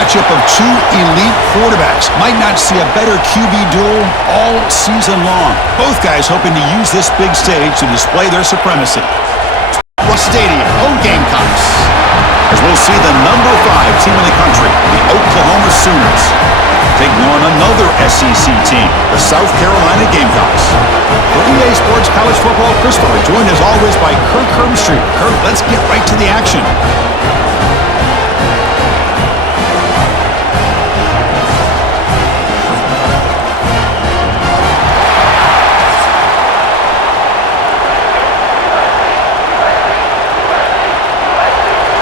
matchup of two elite quarterbacks. Might not see a better QB duel all season long. Both guys hoping to use this big stage to display their supremacy. Stadium, home Gamecocks. As we'll see the number 5 team in the country, the Oklahoma Sooners, taking on another SEC team, the South Carolina Gamecocks. For EA Sports College Football, Chris Fuller, joined as always by Kirk Herbstreit. Kirk, let's get right to the action.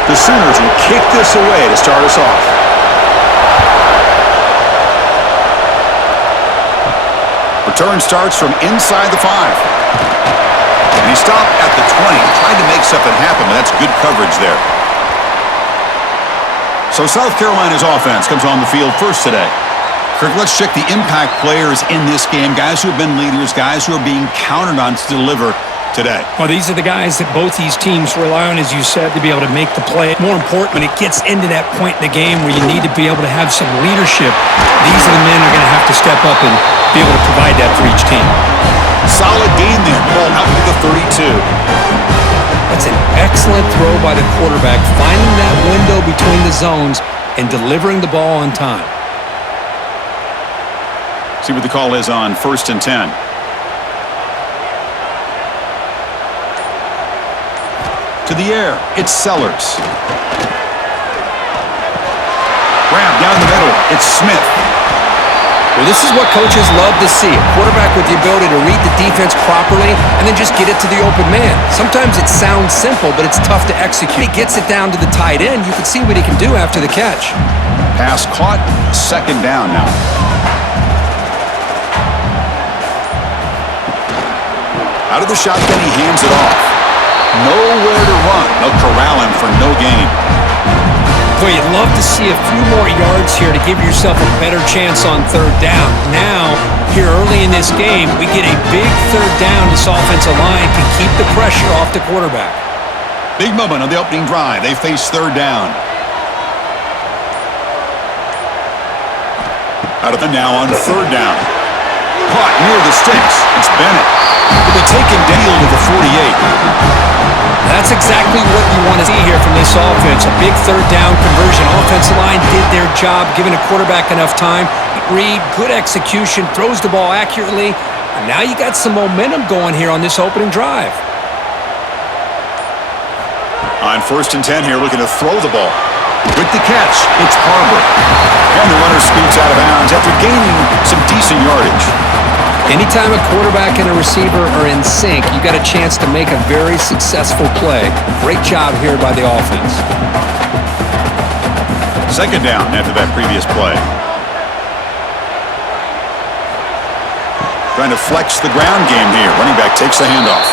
The Sooners will kick this away to start us off. Return starts from inside the 5. And he stopped at the 20, trying to make something happen, but that's good coverage there. So South Carolina's offense comes on the field first today. Kirk, let's check the impact players in this game, guys who have been leaders, guys who are being counted on to deliver today. Well, these are the guys that both these teams rely on, as you said, to be able to make the play. More important, when it gets into that point in the game where you need to be able to have some leadership, these are the men who are going to have to step up and be able to provide that for each team. Solid gain there. Ball out to the 32. That's an excellent throw by the quarterback, finding that window between the zones and delivering the ball on time. See what the call is on 1st and 10. To the air, it's Sellers. Grab down the middle, it's Smith. Well, this is what coaches love to see. A quarterback with the ability to read the defense properly and then just get it to the open man. Sometimes it sounds simple, but it's tough to execute. He gets it down to the tight end. You can see what he can do after the catch. Pass caught, 2nd down now. Out of the shotgun, he hands it off. Nowhere to run. They'll corral him for no gain. Boy, you'd love to see a few more yards here to give yourself a better chance on 3rd down. Now, here early in this game, we get a big 3rd down. This offensive line can keep the pressure off the quarterback. Big moment on the opening drive. They face 3rd down. Out of the now on 3rd down. Caught near the sticks. It's Bennett. But they take him down to the 48. That's exactly what you want to see here from this offense. A big 3rd down conversion. Offensive line did their job, giving a quarterback enough time. Read, good execution, throws the ball accurately. And now you got some momentum going here on this opening drive. On 1st and 10 here, looking to throw the ball. With the catch, it's Harbor. And the runner scoots out of bounds after gaining some decent yardage. Anytime a quarterback and a receiver are in sync, you got a chance to make a very successful play. Great job here by the offense. 2nd down after that previous play. Trying to flex the ground game here. Running back takes the handoff.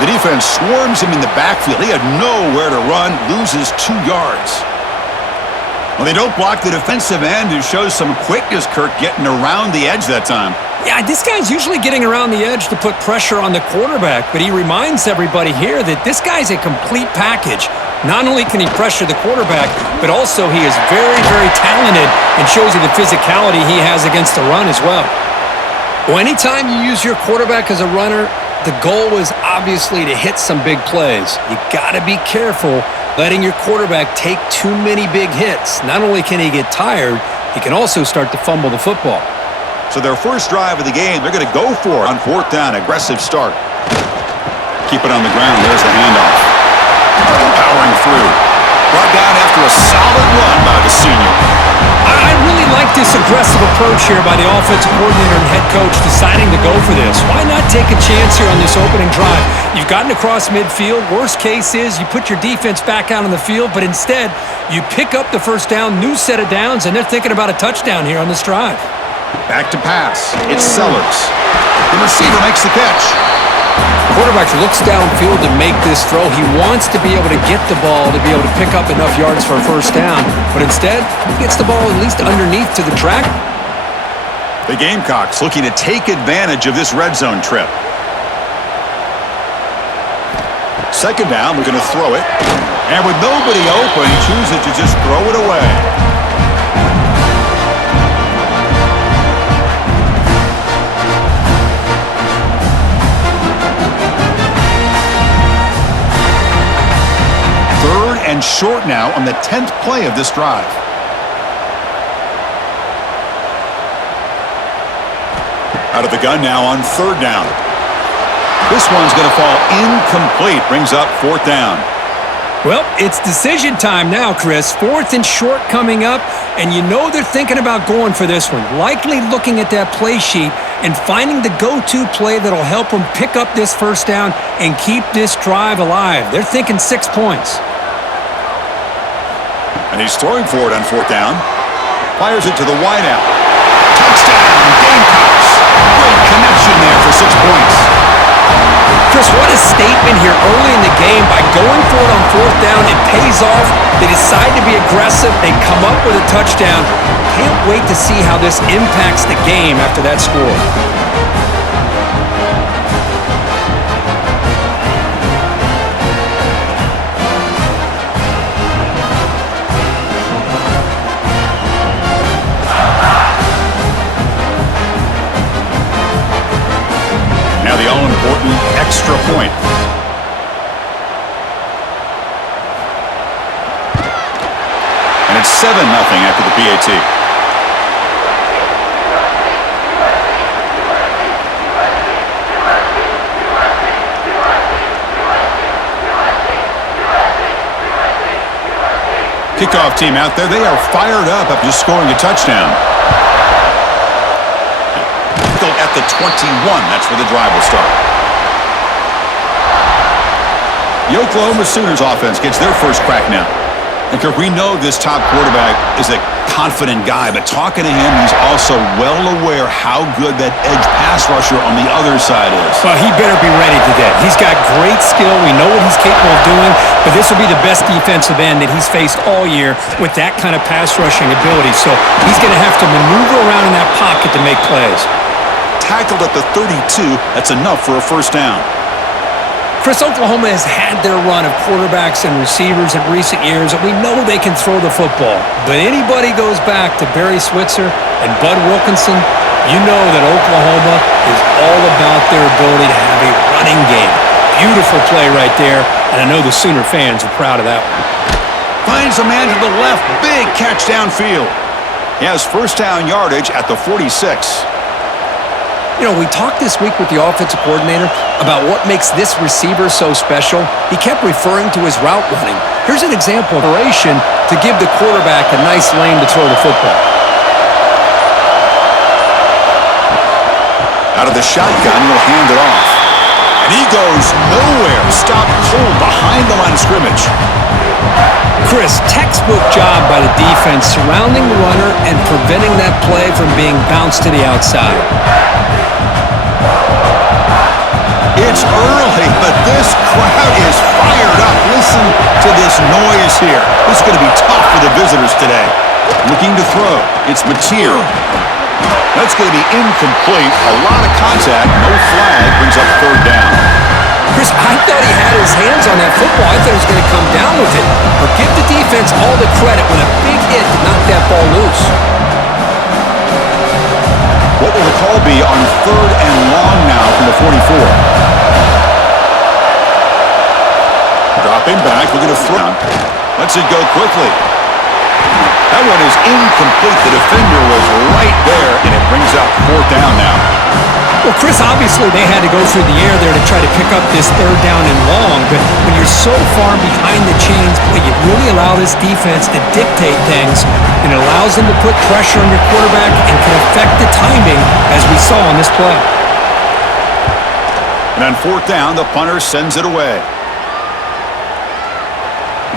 The defense swarms him in the backfield. He had nowhere to run, loses 2 yards. Well, they don't block the defensive end, who shows some quickness, Kirk, getting around the edge that time. Yeah, this guy's usually getting around the edge to put pressure on the quarterback, but he reminds everybody here that this guy's a complete package. Not only can he pressure the quarterback, but also he is very, very talented and shows you the physicality he has against the run as well. Well, anytime you use your quarterback as a runner, the goal is obviously to hit some big plays. You got to be careful letting your quarterback take too many big hits. Not only can he get tired, he can also start to fumble the football. So their first drive of the game, they're going to go for it on 4th down. Aggressive start. Keep it on the ground. There's the handoff. Powering through. Brought down after a solid run by the senior. I really like this aggressive approach here by the offensive coordinator and head coach deciding to go for this. Why not take a chance here on this opening drive? You've gotten across midfield. Worst case is you put your defense back out on the field, but instead you pick up the 1st down, new set of downs, and they're thinking about a touchdown here on this drive. Back to pass. It's Sellers. The receiver makes the catch. Quarterback looks downfield to make this throw. He wants to be able to get the ball to be able to pick up enough yards for a 1st down, but instead he gets the ball at least underneath to the track. The Gamecocks looking to take advantage of this red zone trip. 2nd down, we're going to throw it. And with nobody open, he chooses to just throw it away. start now on the 10th play of this drive. Out of the gun now on 3rd down. This one's going to fall incomplete. Brings up 4th down. Well, it's decision time now, Chris. 4th and short coming up, and you know they're thinking about going for this one. Likely looking at that play sheet and finding the go-to play that'll help them pick up this 1st down and keep this drive alive. They're thinking 6 points. And he's throwing for it on 4th down. Fires it to the wideout. Touchdown, Gamecocks. Great connection there for 6 points. Chris, what a statement here early in the game. By going for it on 4th down, it pays off. They decide to be aggressive. They come up with a touchdown. Can't wait to see how this impacts the game after that score. Now the all-important extra point. And it's 7-0 after the PAT. Kickoff team out there, they are fired up after just scoring a touchdown. At the 21, that's where the drive will start. The Oklahoma Sooners offense gets their first crack now. And Kirk, we know this top quarterback is a confident guy, but talking to him, he's also well aware how good that edge pass rusher on the other side is. Well, he better be ready today. He's got great skill. We know what he's capable of doing, but this will be the best defensive end that he's faced all year with that kind of pass rushing ability. So he's going to have to maneuver around in that pocket to make plays. Tackled at the 32, that's enough for a 1st down. Chris, Oklahoma has had their run of quarterbacks and receivers in recent years, and we know they can throw the football. But anybody goes back to Barry Switzer and Bud Wilkinson, you know that Oklahoma is all about their ability to have a running game. Beautiful play right there, and I know the Sooner fans are proud of that one. Finds a man to the left, big catch downfield. He has 1st down yardage at the 46. You know, we talked this week with the offensive coordinator about what makes this receiver so special. He kept referring to his route running. Here's an example of operation to give the quarterback a nice lane to throw the football. Out of the shotgun, he'll hand it off. And he goes nowhere. Stopped cold behind the line of scrimmage. Chris, textbook job by the defense surrounding the runner and preventing that play from being bounced to the outside. It's early, but this crowd is fired up. Listen to this noise here. This is going to be tough for the visitors today. Looking to throw. It's Mateer. That's going to be incomplete. A lot of contact. No flag. Brings up 3rd down. Chris, I thought he had his hands on that football. I thought he was going to come down with it. But give the defense all the credit when a big hit to knock that ball loose. What will the call be on 3rd and long now from the 44? Dropping back, looking to throw. Lets it go quickly. That one is incomplete. The defender was right there, and it brings up 4th down now. Well, Chris, obviously they had to go through the air there to try to pick up this 3rd down and long, but when you're so far behind the chains, boy, you really allow this defense to dictate things, and it allows them to put pressure on your quarterback and can affect the timing, as we saw on this play. And on 4th down, the punter sends it away.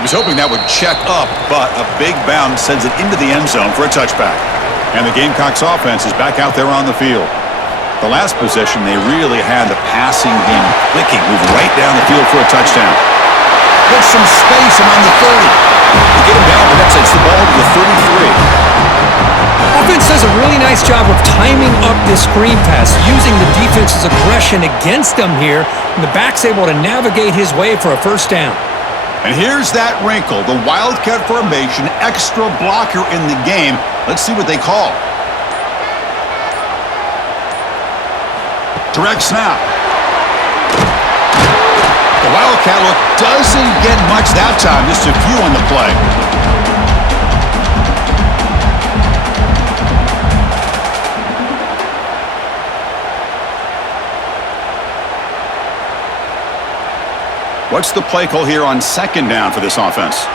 He was hoping that would check up, but a big bounce sends it into the end zone for a touchback. And the Gamecocks offense is back out there on the field. The last possession, they really had the passing game clicking, move right down the field for a touchdown. Gets some space around the 30. They get him down, but that sends the ball to the 33. Offense does a really nice job of timing up this screen pass, using the defense's aggression against them here, and the back's able to navigate his way for a 1st down. And here's that wrinkle, the Wildcat formation, extra blocker in the game. Let's see what they call. Direct snap. The Wildcat look doesn't get much that time. Just a few on the play. What's the play call here on second down for this offense?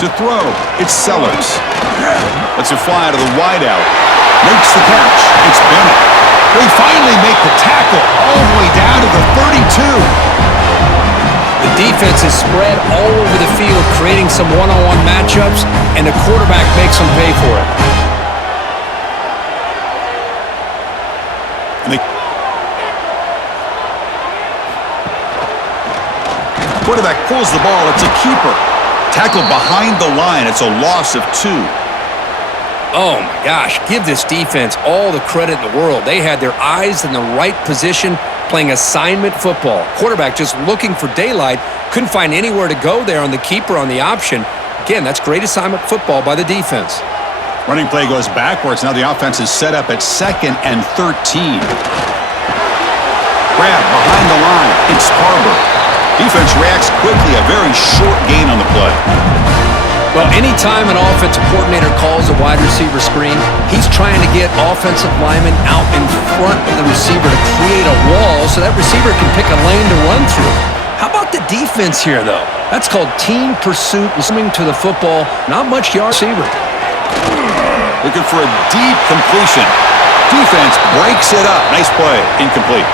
To throw, it's Sellers. Lets it fly to the wideout. Makes the catch. It's Bennett. They finally make the tackle all the way down to the 32. The defense is spread all over the field, creating some one-on-one matchups, and the quarterback makes them pay for it. And the quarterback pulls the ball. It's a keeper. Tackled behind the line. It's a loss of 2. Oh, my gosh. Give this defense all the credit in the world. They had their eyes in the right position, playing assignment football. Quarterback just looking for daylight. Couldn't find anywhere to go there on the keeper on the option. Again, that's great assignment football by the defense. Running play goes backwards. Now the offense is set up at 2nd and 13. Grab behind the line. It's Harbor. Defense reacts quickly. A very short gain on the play. Well, anytime an offensive coordinator calls a wide receiver screen, he's trying to get offensive linemen out in front of the receiver to create a wall so that receiver can pick a lane to run through. How about the defense here, though? That's called team pursuit, listening to the football. Not much yard receiver. Looking for a deep completion. Defense breaks it up. Nice play. Incomplete.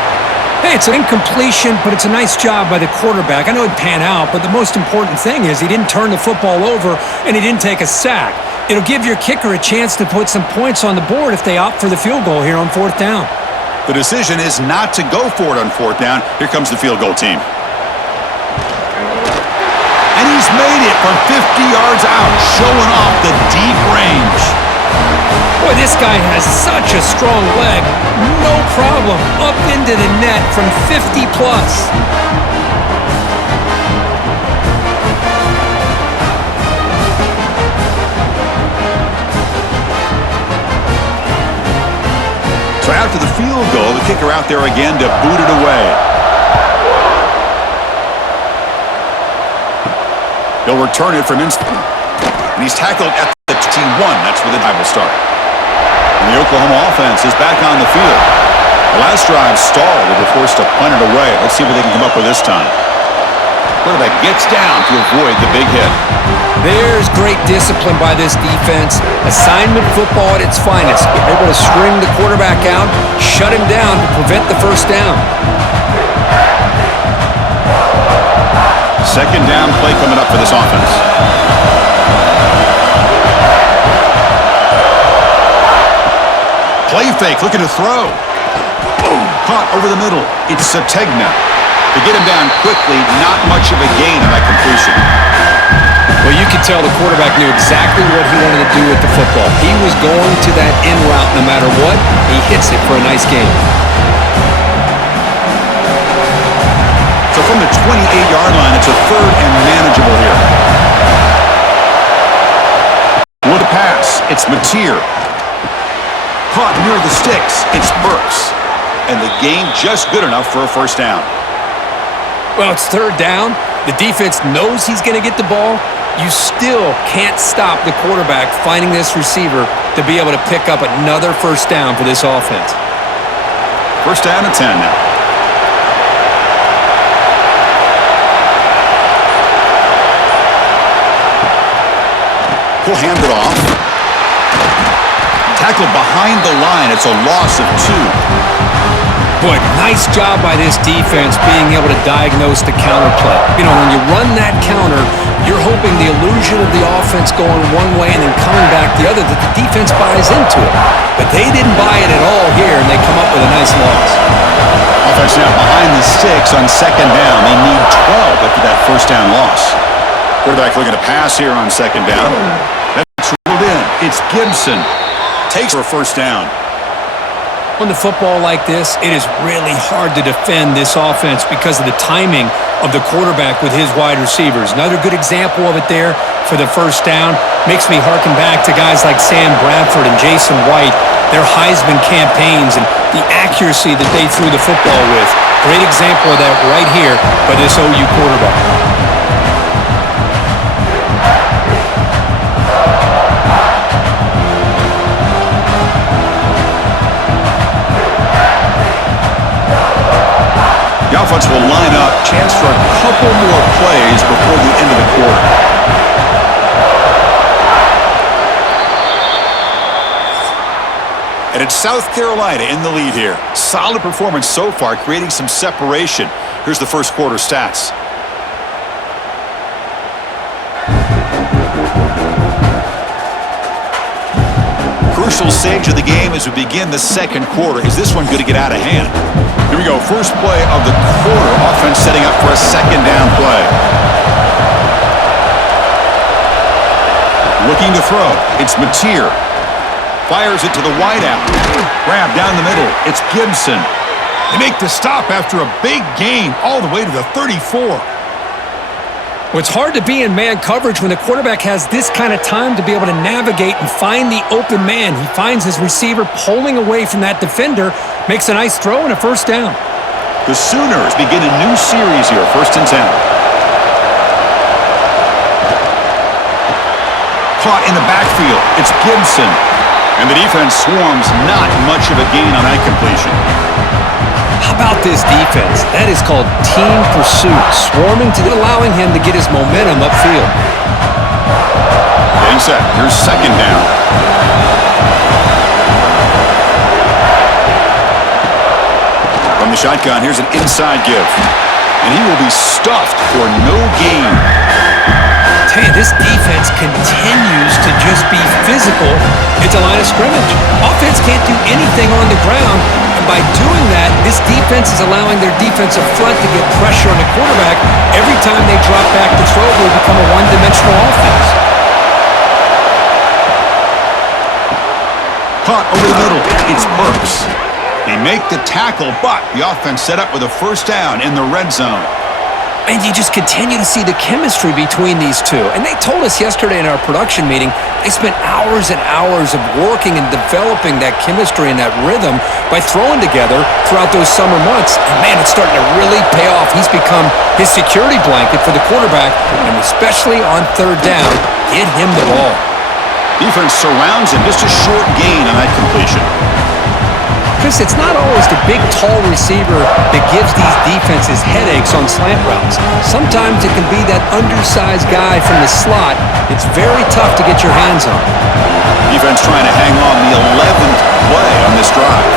Hey, it's an incompletion, but it's a nice job by the quarterback. I know it'd pan out, but the most important thing is he didn't turn the football over and he didn't take a sack. It'll give your kicker a chance to put some points on the board if they opt for the field goal here on 4th down. The decision is not to go for it on 4th down. Here comes the field goal team. And he's made it from 50 yards out, showing off the deep range. Boy, this guy has such a strong leg. No problem. Up into the net from 50 plus. So after the field goal, the kicker out there again to boot it away. He'll return it from inside. And he's tackled at the T1. That's where the drive will start. And the Oklahoma offense is back on the field. The last drive stalled. They were forced to punt it away. Let's see what they can come up with this time. Quarterback gets down to avoid the big hit. There's great discipline by this defense. Assignment football at its finest. They're able to string the quarterback out, shut him down to prevent the 1st down. 2nd down play coming up for this offense. Play fake, looking to throw. Boom, caught over the middle. It's Sategna. To get him down quickly, not much of a gain on that completion. Well, you could tell the quarterback knew exactly what he wanted to do with the football. He was going to that in route no matter what. He hits it for a nice gain. So from the 28-yard line, it's a 3rd and manageable here. With a pass, it's Mateer. Caught near the sticks, it's Burks. And the gain just good enough for a 1st down. Well, it's 3rd down. The defense knows he's going to get the ball. You still can't stop the quarterback finding this receiver to be able to pick up another 1st down for this offense. 1st down and 10 now. He'll hand it off. Tackled behind the line. It's a loss of 2. Boy, nice job by this defense being able to diagnose the counterplay. You know, when you run that counter, you're hoping the illusion of the offense going one way and then coming back the other, that the defense buys into it. But they didn't buy it at all here, and they come up with a nice loss. Offense now behind the sticks on 2nd down. They need 12 after that 1st down loss. Quarterback looking to pass here on 2nd down. That's ruled in. It's Gibson. Takes for a 1st down. On the football like this, it is really hard to defend this offense because of the timing of the quarterback with his wide receivers. Another good example of it there for the first down. Makes me harken back to guys like Sam Bradford and Jason White, their Heisman campaigns and the accuracy that they threw the football with. Great example of that right here by this OU quarterback. The offense will line up, chance for a couple more plays before the end of the quarter. And it's South Carolina in the lead here. Solid performance so far, creating some separation. Here's the first quarter stats. Crucial stage of the game as we begin the second quarter. Is this one going to get out of hand? Here we go. First play of the quarter. Offense setting up for a second down play. Looking to throw. It's Mateer. Fires it to the wideout. Grab down the middle. It's Gibson. They make the stop after a big gain all the way to the 34. Well, it's hard to be in man coverage when the quarterback has this kind of time to be able to navigate and find the open man. He finds his receiver pulling away from that defender, makes a nice throw and a first down. The Sooners begin a new series here, 1st and 10. Caught in the backfield. It's Gibson. And the defense swarms, not much of a gain on that completion. How about this defense? That is called team pursuit, swarming to allowing him to get his momentum upfield. Getting set. Here's second down. From the shotgun, here's an inside give. And he will be stuffed for no gain. Tell you, this defense continues to just be physical at the line of scrimmage. Offense can't do anything on the ground, and by doing that, this defense is allowing their defensive front to get pressure on the quarterback. Every time they drop back to throw, they become a one-dimensional offense. Caught over the middle. It's Burks. They make the tackle, but the offense set up with a first down in the red zone. And you just continue to see the chemistry between these two. And they told us yesterday in our production meeting, they spent hours and hours of working and developing that chemistry and that rhythm by throwing together throughout those summer months. And man, it's starting to really pay off. He's become his security blanket for the quarterback, and especially on third down, get him the ball. Defense surrounds him, just a short gain on that completion. Chris, it's not always the big, tall receiver that gives these defenses headaches on slant routes. Sometimes it can be that undersized guy from the slot. It's very tough to get your hands on. Defense trying to hang on the 11th play on this drive.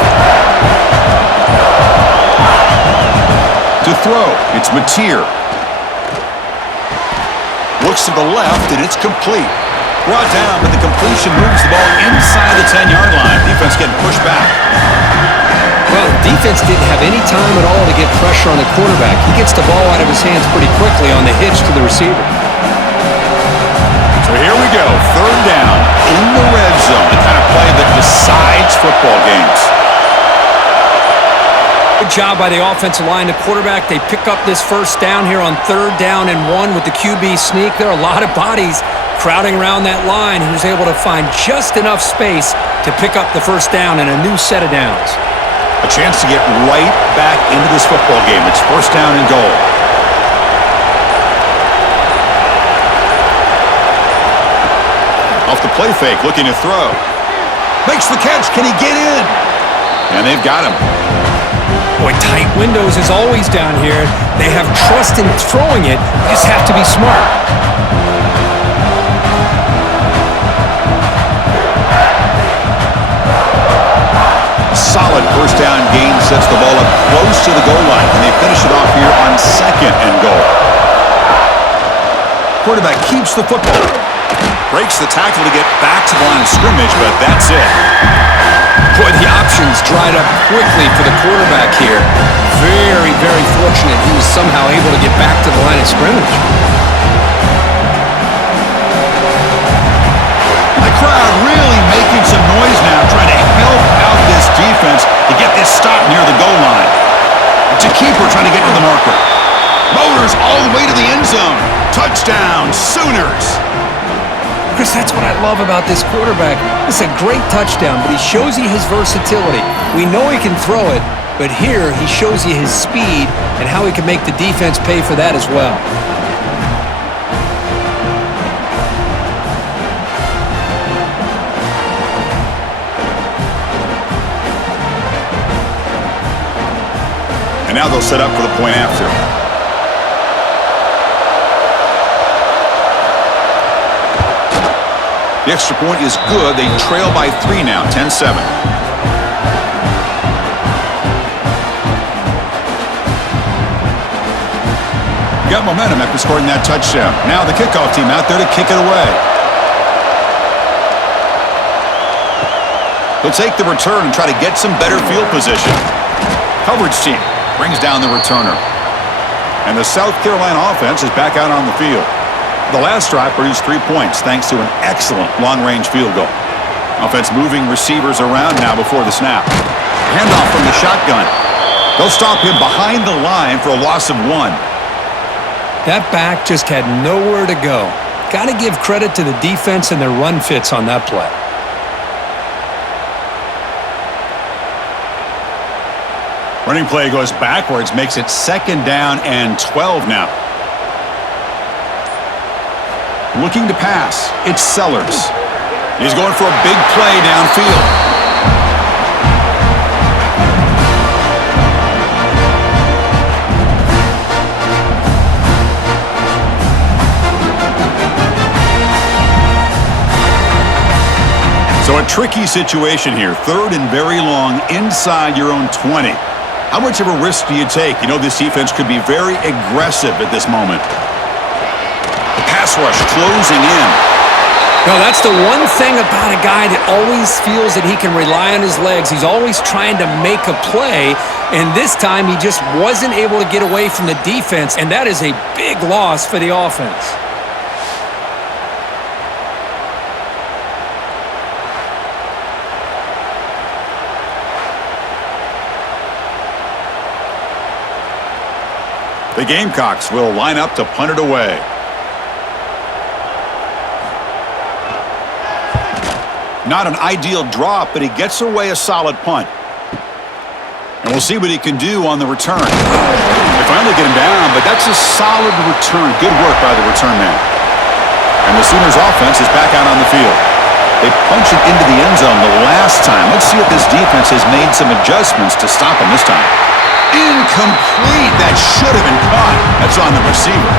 To throw, it's Mateer. Looks to the left, and it's complete. Brought down, but the completion moves the ball inside the 10-yard line. Defense getting pushed back. Well, the defense didn't have any time at all to get pressure on the quarterback. He gets the ball out of his hands pretty quickly on the hitch to the receiver. So here we go, third down in the red zone, the kind of play that decides football games. Good job by the offensive line. The quarterback, they pick up this first down here on 3rd down and 1 with the QB sneak. There are a lot of bodies crowding around that line. He was able to find just enough space to pick up the first down and a new set of downs. A chance to get right back into this football game. It's 1st down and goal. Off the play fake, looking to throw. Makes the catch. Can he get in? And they've got him. Boy, tight windows is always down here. They have trust in throwing it. You just have to be smart. Solid first down gain sets the ball up close to the goal line, and they finish it off here on 2nd and goal. Quarterback keeps the football. Breaks the tackle to get back to the line of scrimmage, but that's it. Boy, the options dried up quickly for the quarterback here. Very, very fortunate he was somehow able to get back to the line of scrimmage. The crowd really making some noise now, trying to help out this defense. to get this stop near the goal line. It's a keeper trying to get to the marker. Motors all the way to the end zone. Touchdown, Sooners. Chris, that's what I love about this quarterback. It's a great touchdown, but he shows you his versatility. We know he can throw it, but here he shows you his speed and how he can make the defense pay for that as well. And now they'll set up for the point after. The extra point is good. They trail by 3 now, 10-7. Got momentum after scoring that touchdown. Now the kickoff team out there to kick it away. They'll take the return and try to get some better field position. Coverage team brings down the returner. And the South Carolina offense is back out on the field. The last drive produced 3 points thanks to an excellent long-range field goal. Offense moving receivers around now before the snap. Handoff from the shotgun. They'll stop him behind the line for a loss of 1. That back just had nowhere to go. Got to give credit to the defense and their run fits on that play. Running play goes backwards, makes it 2nd down and 12 now. Looking to pass, it's Sellers. He's going for a big play downfield. So a tricky situation here. 3rd and very long inside your own 20. How much of a risk do you take? You know this defense could be very aggressive at this moment. Pass rush closing in. No, that's the one thing about a guy that always feels that he can rely on his legs. He's always trying to make a play, and this time he just wasn't able to get away from the defense, and that is a big loss for the offense. The Gamecocks will line up to punt it away. Not an ideal drop, but he gets away a solid punt. And we'll see what he can do on the return. They finally get him down, but that's a solid return. Good work by the return man. And the Sooners offense is back out on the field. They punch it into the end zone the last time. Let's see if this defense has made some adjustments to stop him this time. Incomplete. That should have been caught. That's on the receiver.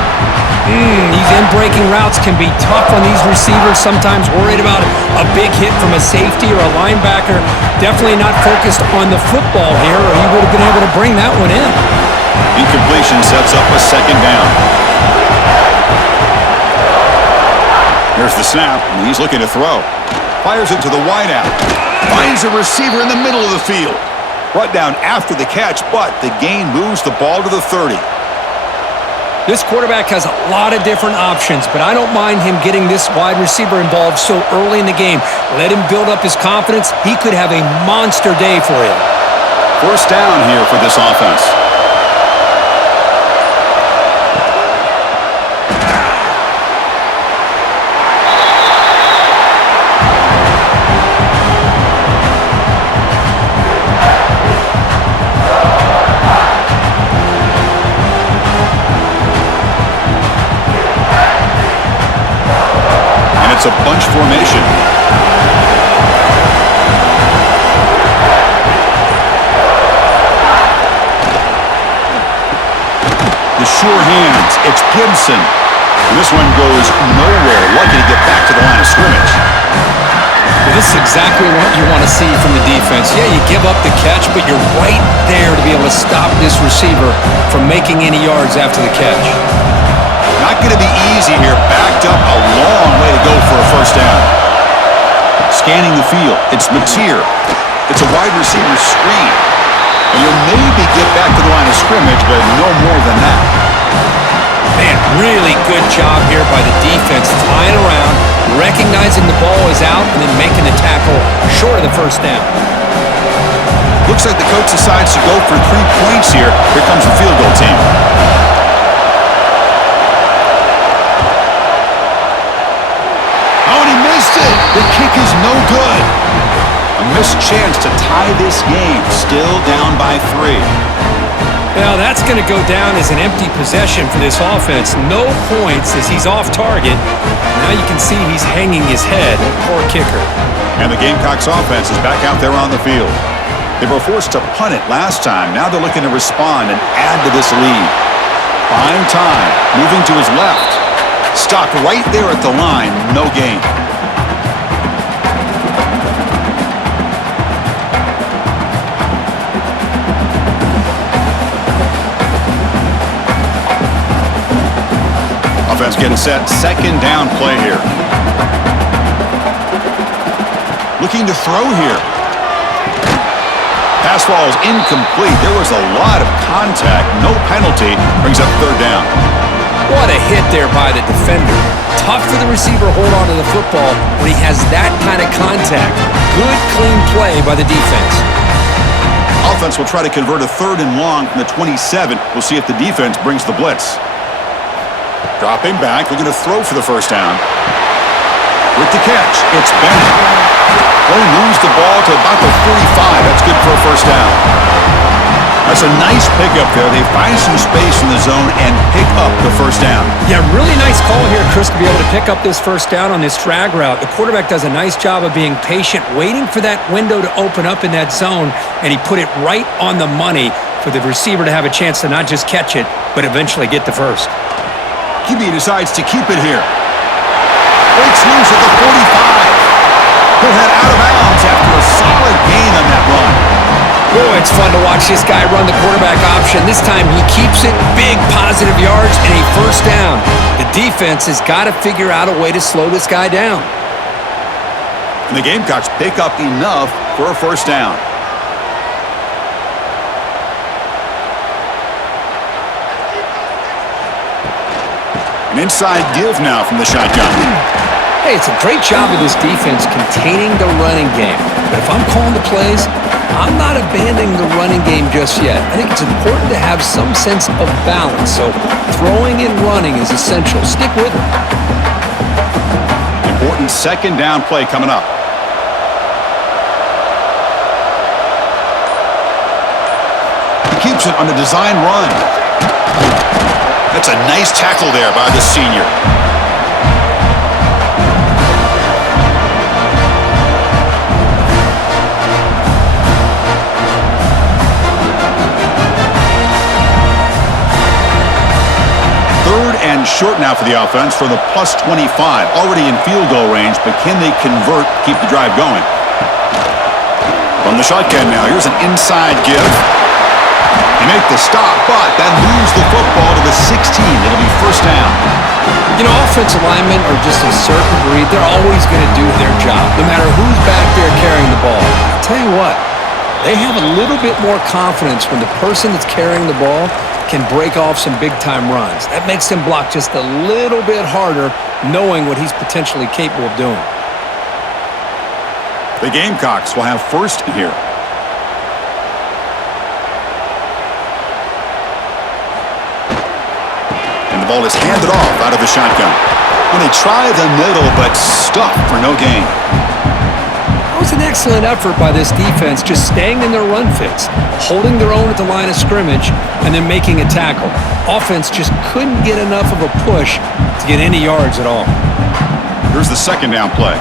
These in-breaking routes can be tough on these receivers, sometimes worried about a big hit from a safety or a linebacker. Definitely not focused on the football here, or he would have been able to bring that one in. Incompletion sets up a 2nd down. Here's the snap, and he's looking to throw. Fires it to the wideout. Finds a receiver in the middle of the field. Brought down after the catch, but the gain moves the ball to the 30. This quarterback has a lot of different options, but I don't mind him getting this wide receiver involved so early in the game. Let him build up his confidence. He could have a monster day for you. 1st down here for this offense. It's a bunch formation. The sure hands. It's Gibson. And this one goes nowhere. Lucky to get back to the line of scrimmage. Well, this is exactly what you want to see from the defense. Yeah, you give up the catch, but you're right there to be able to stop this receiver from making any yards after the catch. Not going to be easy here. Backed up a long way to go for a 1st down. Scanning the field. It's Mateer. It's a wide receiver screen. And you'll maybe get back to the line of scrimmage, but no more than that. Man, really good job here by the defense, flying around, recognizing the ball is out, and then making the tackle short of the 1st down. Looks like the coach decides to go for 3 points here. Here comes the field goal team. Oh, and he missed it. The kick is no good. A missed chance to tie this game. Still down by 3. Well, that's going to go down as an empty possession for this offense. No points as he's off target. Now you can see he's hanging his head. Poor kicker. And the Gamecocks offense is back out there on the field. They were forced to punt it last time. Now they're looking to respond and add to this lead. Buying time. Moving to his left. Stopped right there at the line. No gain. Offense getting set. Second down play here. Looking to throw here. Pass ball is incomplete. There was a lot of contact. No penalty. Brings up third down. What a hit there by the defender. Tough for the receiver to hold on to the football when he has that kind of contact. Good, clean play by the defense. Offense will try to convert a 3rd and long from the 27. We'll see if the defense brings the blitz. Dropping back, looking to throw for the first down. With the catch, it's Bennett. He moves the ball to about the 45. That's good for a first down. That's a nice pickup there. They find some space in the zone and pick up the first down. Yeah, really nice call here, Chris, to be able to pick up this first down on this drag route. The quarterback does a nice job of being patient, waiting for that window to open up in that zone, and he put it right on the money for the receiver to have a chance to not just catch it, but eventually get the first. QB decides to keep it here. Breaks loose at the 45. He'll head out of bounds after a solid gain on that run. Boy, it's fun to watch this guy run the quarterback option. This time he keeps it, big positive yards, and a first down. The defense has got to figure out a way to slow this guy down. And the Gamecocks pick up enough for a first down. An inside give now from the shotgun. Hey, it's a great job of this defense containing the running game. But if I'm calling the plays, I'm not abandoning the running game just yet. I think it's important to have some sense of balance. So throwing and running is essential. Stick with it. Important second down play coming up. He keeps it on a design run. That's a nice tackle there by the senior. Short now for the offense from the +25. Already in field goal range, but can they convert, keep the drive going? From the shotgun now, here's an inside give. They make the stop, but then lose the football to the 16. It'll be first down. You know, offensive linemen are just a certain breed. They're always going to do their job, no matter who's back there carrying the ball. I'll tell you what, they have a little bit more confidence when the person that's carrying the ball can break off some big-time runs. That makes him block just a little bit harder, knowing what he's potentially capable of doing. The Gamecocks will have first here. And the ball is handed off out of the shotgun. And they try the middle, but stuck for no gain. That was an excellent effort by this defense, just staying in their run fits, holding their own at the line of scrimmage, and then making a tackle. Offense just couldn't get enough of a push to get any yards at all. Here's the second down play.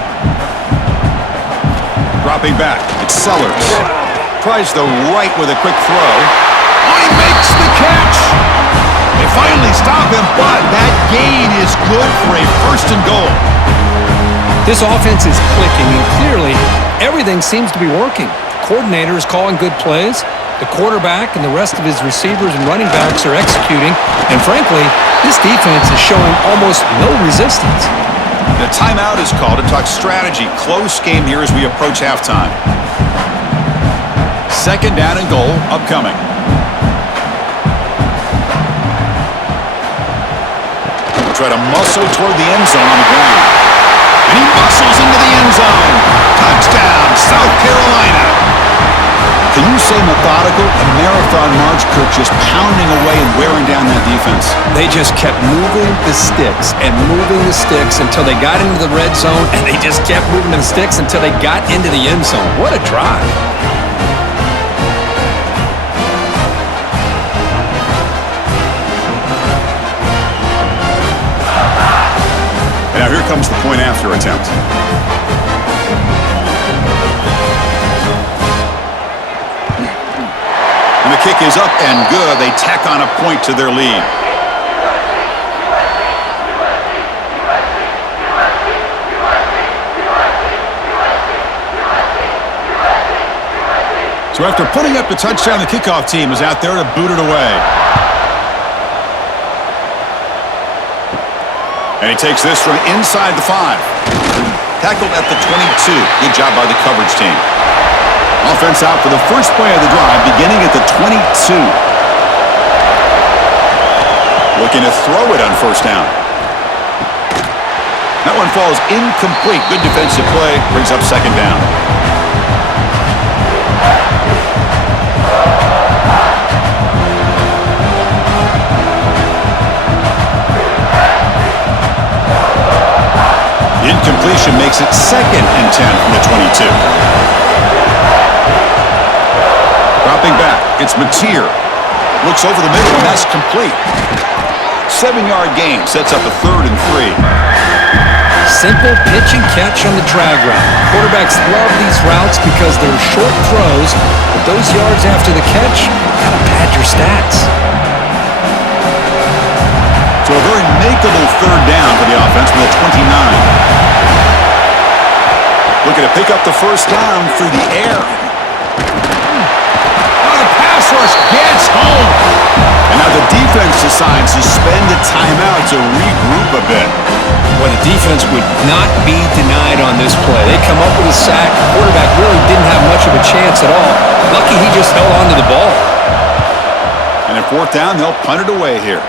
Dropping back, it's Sellers. Tries the right with a quick throw. Oh, he makes the catch! They finally stop him, but that gain is good for a first and goal. This offense is clicking, and clearly everything seems to be working. The coordinator is calling good plays. The quarterback and the rest of his receivers and running backs are executing. And frankly, this defense is showing almost no resistance. The timeout is called to talk strategy. Close game here as we approach halftime. Second down and goal upcoming. We'll try to muscle toward the end zone on the ground. And he muscles into the end zone. Touchdown, South Carolina. Can you say methodical? A marathon march, Kirk, just pounding away and wearing down that defense. They just kept moving the sticks and moving the sticks until they got into the red zone, and they just kept moving the sticks until they got into the end zone. What a drive. And now here comes the point after attempt. And the kick is up and good. They tack on a point to their lead. So after putting up the touchdown, the kickoff team is out there to boot it away. And he takes this from inside the 5. Tackled at the 22. Good job by the coverage team. Offense out for the first play of the drive, beginning at the 22. Looking to throw it on first down. That one falls incomplete. Good defensive play. Brings up second down. The incompletion makes it 2nd and 10 from the 22. Dropping back, it's Mateer. Looks over the middle, and that's complete. 7-yard gain sets up a 3rd and 3. Simple pitch and catch on the drag route. Quarterbacks love these routes because they're short throws, but those yards after the catch gotta pad your stats. So a very makeable 3rd down for the offense from the 29. Looking to pick up the first down through the air. Rush gets home. And now the defense decides to spend a timeout to regroup a bit. Well, the defense would not be denied on this play. They come up with a sack. The quarterback really didn't have much of a chance at all. Lucky he just held on to the ball. And at 4th down, they'll punt it away here.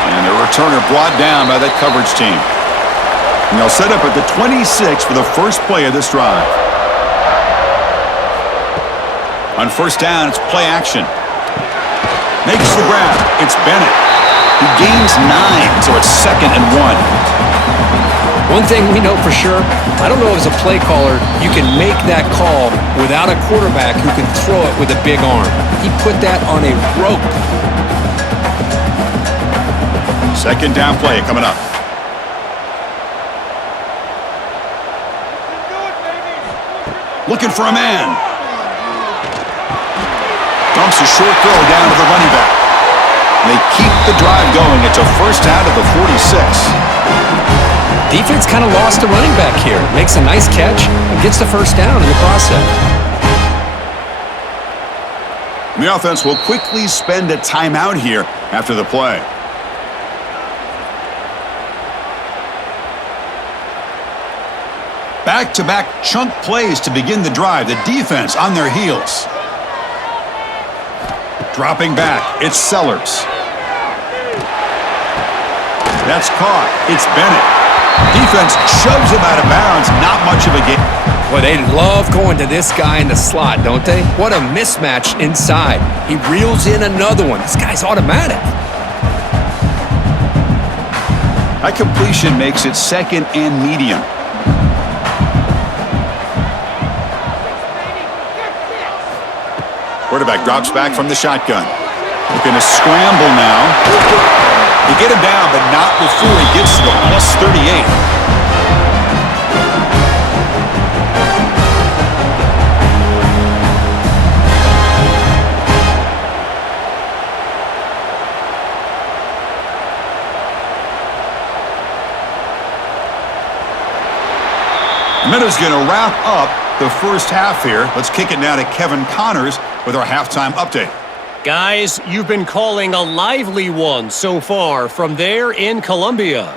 And the returner brought down by that coverage team. And they'll set up at the 26 for the first play of this drive. On first down, it's play action. Makes the grab. It's Bennett. He gains 9, so it's 2nd and 1. One thing we know for sure, I don't know as a play caller, you can make that call without a quarterback who can throw it with a big arm. He put that on a rope. 2nd down play coming up. Looking for a man. Dumps a short throw down to the running back. They keep the drive going. It's a first out of the 46. Defense kind of lost a running back here. Makes a nice catch and gets the first down in the process. The offense will quickly spend a timeout here after the play. Back-to-back chunk plays to begin the drive. The defense on their heels. Dropping back, it's Sellers. That's caught. It's Bennett. Defense shoves him out of bounds. Not much of a game. Well, they love going to this guy in the slot, don't they? What a mismatch inside. He reels in another one. This guy's automatic. That completion makes it 2nd and medium. Quarterback drops back from the shotgun. Looking to scramble now. He get him down, but not before he gets to the plus 38. Minutes going to wrap up the first half here. Let's kick it now to Kevin Connors with our halftime update. Guys, you've been calling a lively one so far from there in Columbia.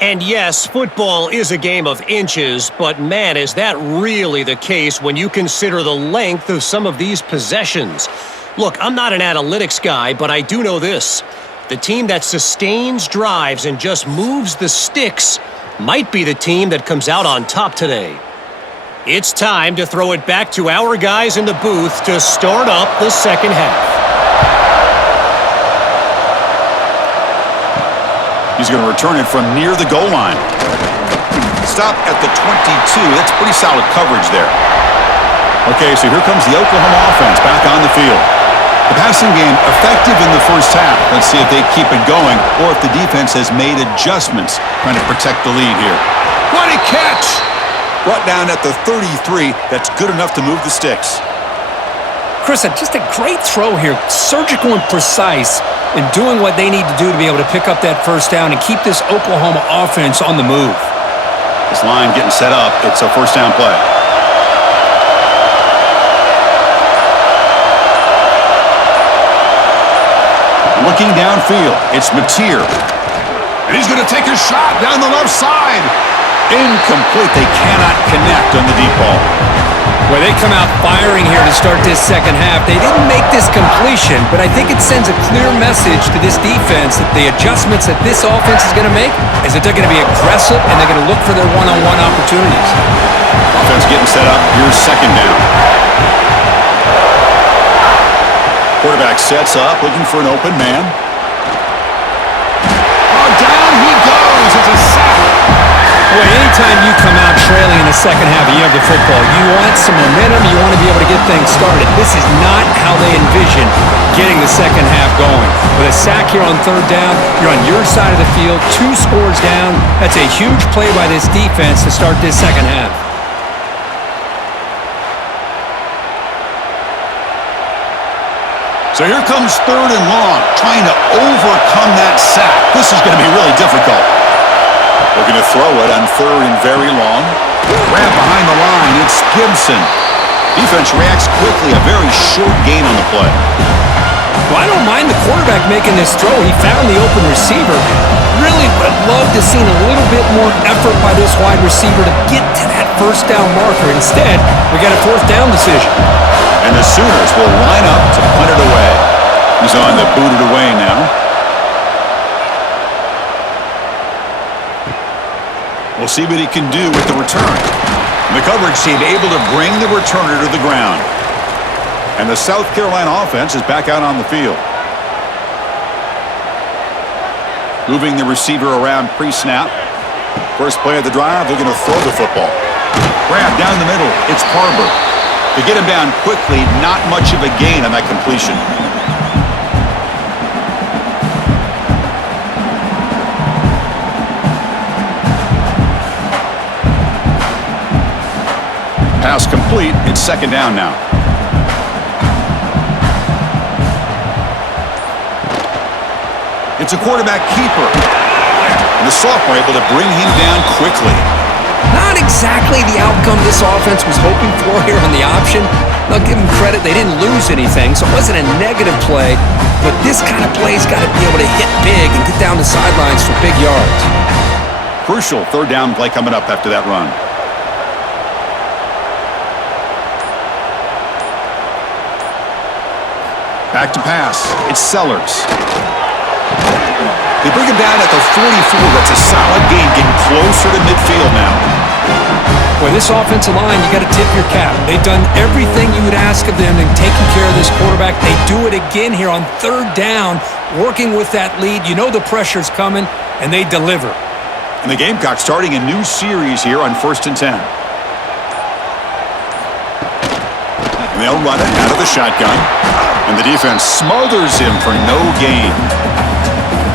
And yes, football is a game of inches, but man, is that really the case when you consider the length of some of these possessions. Look, I'm not an analytics guy, but I do know this. The team that sustains drives and just moves the sticks might be the team that comes out on top today. It's time to throw it back to our guys in the booth to start up the second half. He's going to return it from near the goal line. Stop at the 22. That's pretty solid coverage there. Okay, so here comes the Oklahoma offense back on the field. The passing game effective in the first half. Let's see if they keep it going or if the defense has made adjustments trying to protect the lead here. What a catch! Brought down at the 33. That's good enough to move the sticks. Chris, just a great throw here. Surgical and precise in doing what they need to do to be able to pick up that first down and keep this Oklahoma offense on the move. This line getting set up. It's a first down play. Looking downfield, it's Mateer. And he's going to take a shot down the left side. Incomplete. They cannot connect on the deep ball. Well, they come out firing here to start this second half. They didn't make this completion, but I think it sends a clear message to this defense that the adjustments that this offense is going to make is that they're going to be aggressive and they're going to look for their one-on-one opportunities. Offense getting set up. Here's second down. Quarterback sets up, looking for an open man. Oh, down he goes. It's a sack. Boy, anytime you come out trailing in the second half and you have the football, you want some momentum, you want to be able to get things started. This is not how they envision getting the second half going. With a sack here on third down, you're on your side of the field, 2 scores down. That's a huge play by this defense to start this second half. So here comes third and long, trying to overcome that sack. This is going to be really difficult. Looking to throw it on third and very long. Grab behind the line, it's Gibson. Defense reacts quickly, a very short gain on the play. Well, I don't mind the quarterback making this throw. He found the open receiver. Really would love to see a little bit more effort by this wide receiver to get to that first down marker. Instead, we got a fourth down decision. And the Sooners will line up to punt it away. He's on the booted away now. We'll see what he can do with the return. And the coverage team able to bring the returner to the ground. And the South Carolina offense is back out on the field. Moving the receiver around pre-snap. First play of the drive, they're going to throw the football. Grab down the middle, it's Harbor. To get him down quickly, not much of a gain on that completion. Pass complete. It's second down now. It's a quarterback keeper. And the sophomore able to bring him down quickly. Not exactly the outcome this offense was hoping for here on the option. I'll give them credit. They didn't lose anything, so it wasn't a negative play. But this kind of play's got to be able to hit big and get down the sidelines for big yards. Crucial third down play coming up after that run. Back to pass. It's Sellers. They bring him down at the 44. That's a solid gain, getting closer to midfield now. Boy, this offensive line, you got to tip your cap. They've done everything you would ask of them in taking care of this quarterback. They do it again here on third down, working with that lead. You know the pressure's coming, and they deliver. And the Gamecocks starting a new series here on 1st and 10. And they'll run it out of the shotgun. And the defense smothers him for no gain.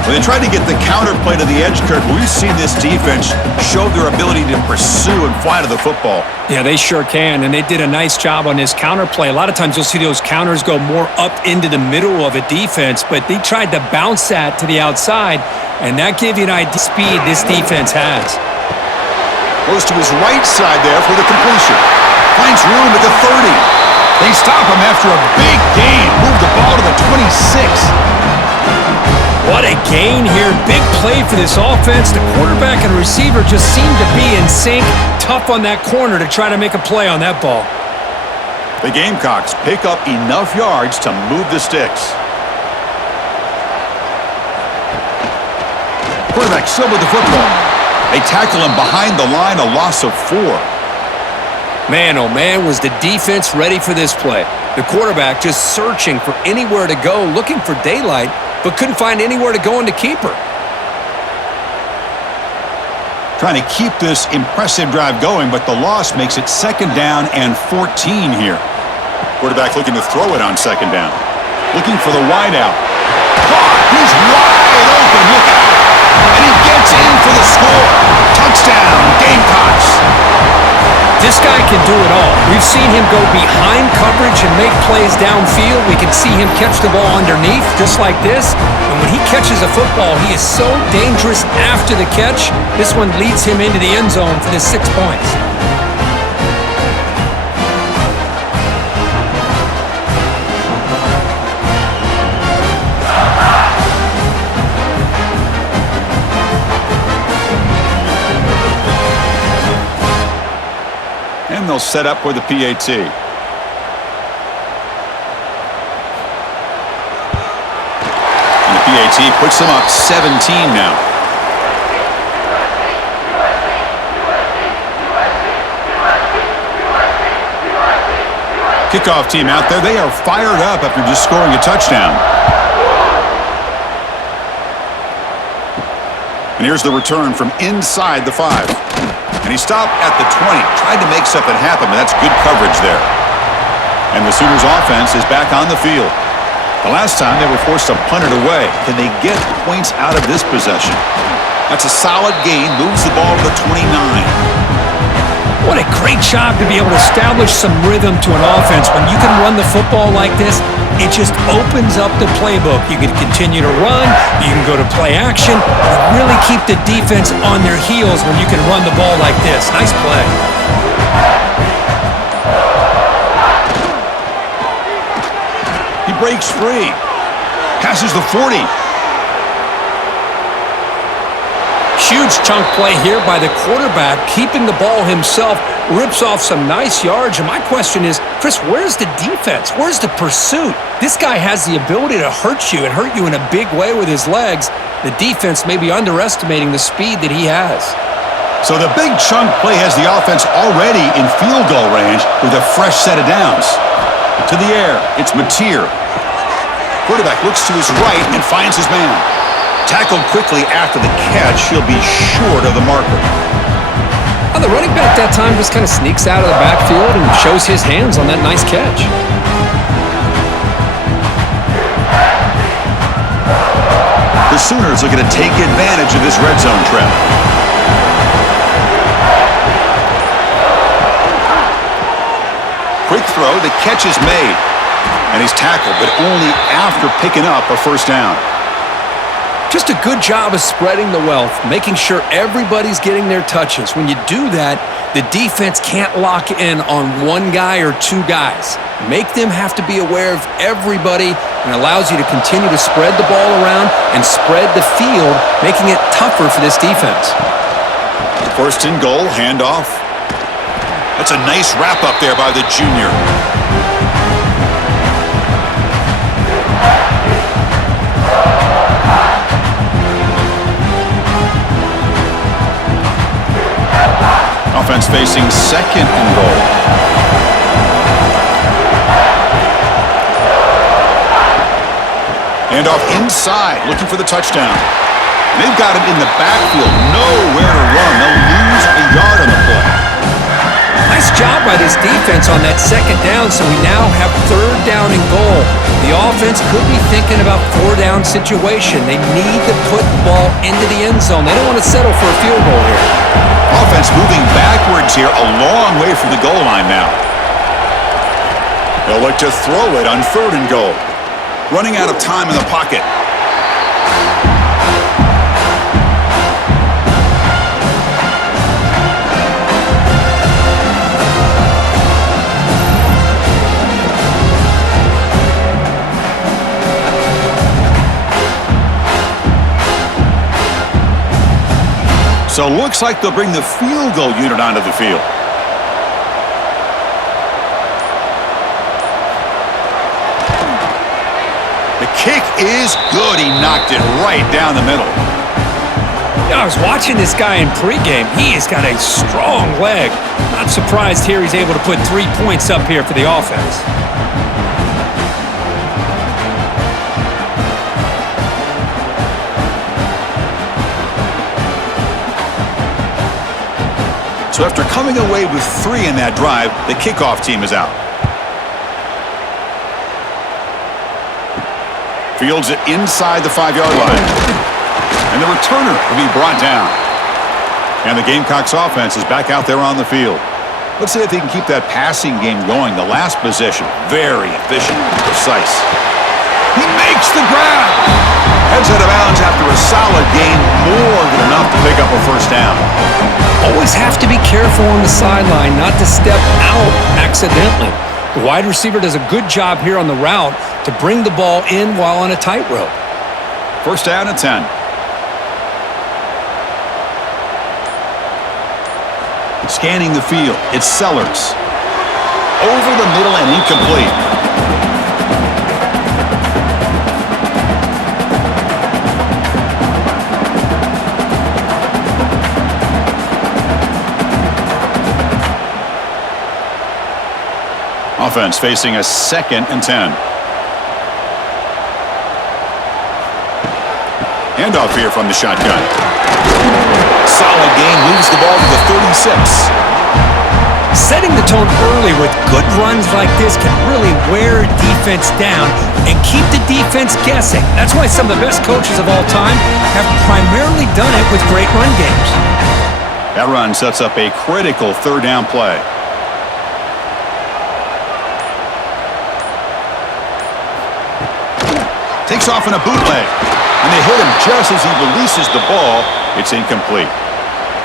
When they tried to get the counter play to the edge, Kurt, we've seen this defense show their ability to pursue and fly to the football. Yeah, they sure can, and they did a nice job on this counter play. A lot of times you'll see those counters go more up into the middle of a defense, but they tried to bounce that to the outside, and that gave you an idea of the speed this defense has. Goes to his right side there for the completion. Finds room at the 30. They stop him after a big gain. Move the ball to the 26. What a gain here. Big play for this offense. The quarterback and receiver just seem to be in sync. Tough on that corner to try to make a play on that ball. The Gamecocks pick up enough yards to move the sticks. Quarterback still with the football. They tackle him behind the line, a loss of 4. Man, oh man, was the defense ready for this play. The quarterback just searching for anywhere to go, looking for daylight, but couldn't find anywhere to go in the keeper. Trying to keep this impressive drive going, but the loss makes it 2nd down and 14 here. Quarterback looking to throw it on 2nd down. Looking for the wide out. Caught! He's wide open. Look out! And he gets in for the score. Touchdown, Gamecocks. This guy can do it all. We've seen him go behind coverage and make plays downfield. We can see him catch the ball underneath, just like this. And when he catches a football, he is so dangerous after the catch. This one leads him into the end zone for the 6 points. And they'll set up for the PAT. And the PAT puts them up 17 now. Kickoff team out there. They are fired up after just scoring a touchdown. And here's the return from inside the 5. And he stopped at the 20. Tried to make something happen, but that's good coverage there. And the Sooners offense is back on the field. The last time they were forced to punt it away. Can they get points out of this possession? That's a solid gain. Moves the ball to the 29. What a great job to be able to establish some rhythm to an offense. When you can run the football like this, it just opens up the playbook. You can continue to run, you can go to play action, and really keep the defense on their heels when you can run the ball like this. Nice play. He breaks free. Passes the 40. Huge chunk play here by the quarterback, keeping the ball himself, rips off some nice yards. And my question is, Chris, where's the defense? Where's the pursuit? This guy has the ability to hurt you and hurt you in a big way with his legs. The defense may be underestimating the speed that he has. So the big chunk play has the offense already in field goal range with a fresh set of downs. To the air, it's Mateer. Quarterback looks to his right and finds his man. Tackled quickly after the catch, he'll be short of the marker. Well, the running back that time just kind of sneaks out of the backfield and shows his hands on that nice catch. The Sooners are going to take advantage of this red zone trap. Quick throw, the catch is made. And he's tackled, but only after picking up a first down. Just a good job of spreading the wealth, making sure everybody's getting their touches. When you do that, the defense can't lock in on one guy or two guys. Make them have to be aware of everybody, and allows you to continue to spread the ball around and spread the field, making it tougher for this defense. 1st and goal, handoff. That's a nice wrap up there by the junior. Offense facing 2nd and goal. Handoff inside, looking for the touchdown. And they've got him in the backfield, nowhere to run. They'll lose a yard on the play. Nice job by this defense on that 2nd down, so we now have 3rd down and goal. The offense could be thinking about 4-down situation. They need to put the ball into the end zone. They don't want to settle for a field goal here. Offense moving backwards here, a long way from the goal line now. They'll look to throw it on 3rd and goal. Running out of time in the pocket. So looks like they'll bring the field goal unit onto the field. The kick is good. He knocked it right down the middle. I was watching this guy in pregame. He has got a strong leg. Not surprised here he's able to put 3 points up here for the offense. So after coming away with 3 in that drive, the kickoff team is out. Fields it inside the 5-yard line. And the returner will be brought down. And the Gamecocks offense is back out there on the field. Let's see if he can keep that passing game going. The last possession, very efficient and precise. He makes the grab. Heads out of bounds after a solid gain, more than enough to pick up a first down. Always have to be careful on the sideline not to step out accidentally. The wide receiver does a good job here on the route to bring the ball in while on a tightrope. First down and 10. Scanning the field, it's Sellers. Over the middle and incomplete. Offense facing a 2nd and 10. Handoff here from the shotgun. Solid gain, moves the ball to the 36. Setting the tone early with good runs like this can really wear defense down and keep the defense guessing. That's why some of the best coaches of all time have primarily done it with great run games. That run sets up a critical 3rd down play. Takes off in a bootleg, and they hit him just as he releases the ball. It's incomplete.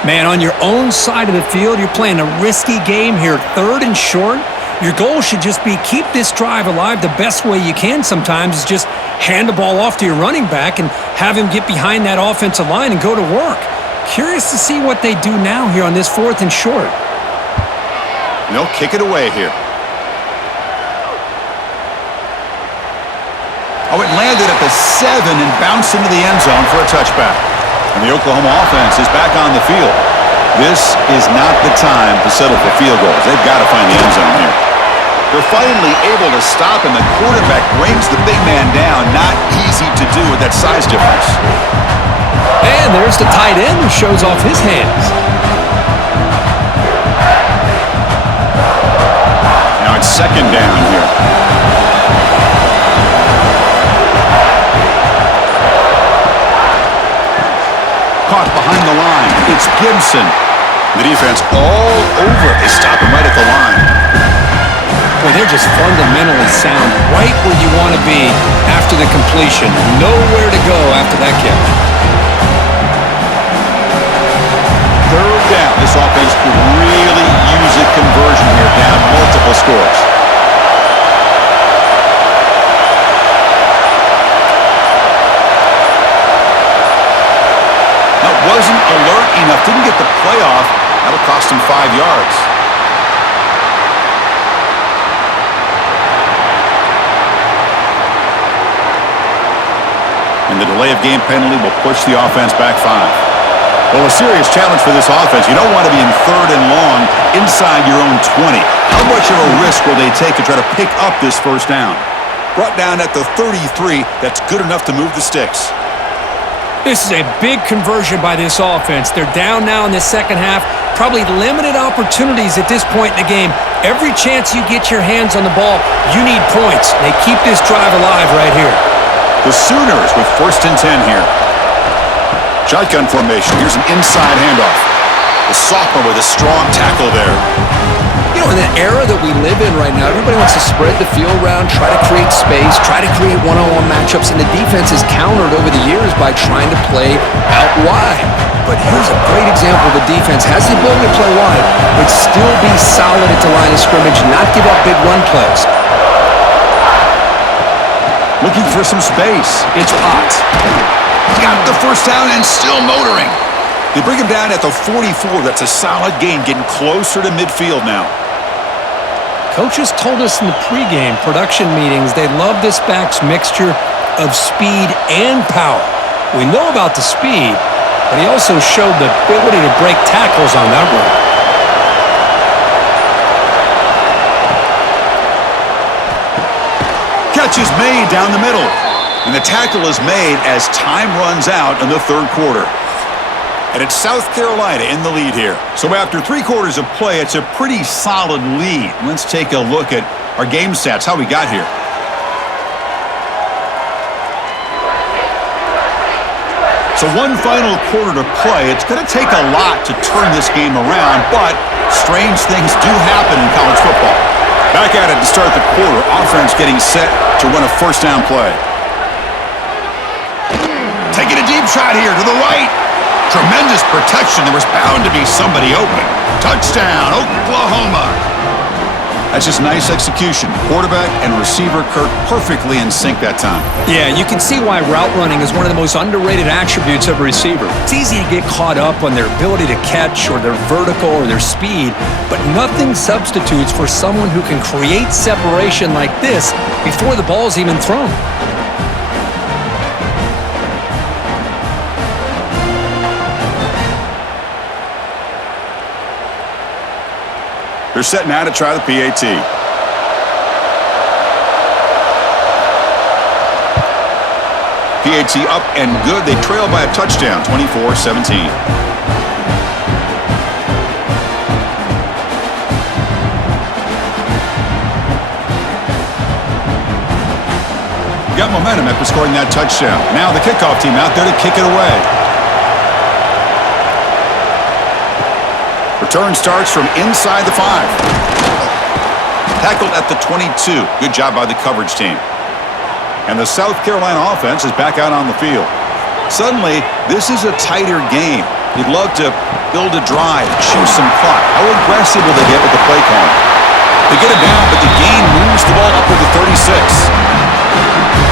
Man, on your own side of the field, you're playing a risky game here, 3rd and short. Your goal should just be keep this drive alive the best way you can sometimes is just hand the ball off to your running back and have him get behind that offensive line and go to work. Curious to see what they do now here on this 4th and short. And they'll kick it away here. Oh, it landed at the 7 and bounced into the end zone for a touchback. And the Oklahoma offense is back on the field. This is not the time to settle for field goals. They've got to find the end zone here. They're finally able to stop, and the quarterback brings the big man down. Not easy to do with that size difference. And there's the tight end who shows off his hands. Now it's 2nd down here. Caught behind the line. It's Gibson. The defense all over. They stop him right at the line. Boy, they're just fundamentally sound right where you want to be after the completion. Nowhere to go after that catch. 3rd down. This offense could really use a conversion here, down multiple scores. Wasn't alert enough, didn't get the play off. That'll cost him 5 yards. And the delay of game penalty will push the offense back 5. Well, a serious challenge for this offense. You don't want to be in 3rd and long inside your own 20. How much of a risk will they take to try to pick up this 1st down? Brought down at the 33, that's good enough to move the sticks. This is a big conversion by this offense. They're down now in the 2nd half. Probably limited opportunities at this point in the game. Every chance you get your hands on the ball, you need points. They keep this drive alive right here. The Sooners with 1st and 10 here. Shotgun formation. Here's an inside handoff. The sophomore with a strong tackle there. You know, in the era that we live in right now, everybody wants to spread the field around, try to create space, try to create one-on-one matchups, and the defense has countered over the years by trying to play out wide. But here's a great example. The defense has the ability to play wide, but still be solid at the line of scrimmage, not give up big run plays. Looking for some space. It's Potts. Got the 1st down and still motoring. They bring him down at the 44. That's a solid gain, getting closer to midfield now. Coaches told us in the pregame production meetings they love this back's mixture of speed and power. We know about the speed, but he also showed the ability to break tackles on that run. catch is made down the middle. And the tackle is made as time runs out in the third quarter. And it's South Carolina in the lead here. So after 3 quarters of play, it's a pretty solid lead. Let's take a look at our game stats, how we got here. So one final quarter to play. It's going to take a lot to turn this game around, but strange things do happen in college football. Back at it to start the quarter. Offense getting set to run a first down play. Taking a deep shot here to the right. Tremendous protection. There was bound to be somebody open. Touchdown, Oklahoma. That's just nice execution. Quarterback and receiver Kirk perfectly in sync that time. Yeah, you can see why route running is one of the most underrated attributes of a receiver. It's easy to get caught up on their ability to catch or their vertical or their speed, but nothing substitutes for someone who can create separation like this before the ball's even thrown. They're set now to try the PAT. PAT up and good. They trail by a touchdown, 24-17. Got momentum after scoring that touchdown. Now the kickoff team out there to kick it away. Return starts from inside the 5. Tackled at the 22. Good job by the coverage team. And the South Carolina offense is back out on the field. Suddenly, this is a tighter game. You'd love to build a drive, chew some clock. How aggressive will they get with the play calling? They get it down, but the gain moves the ball up to the 36.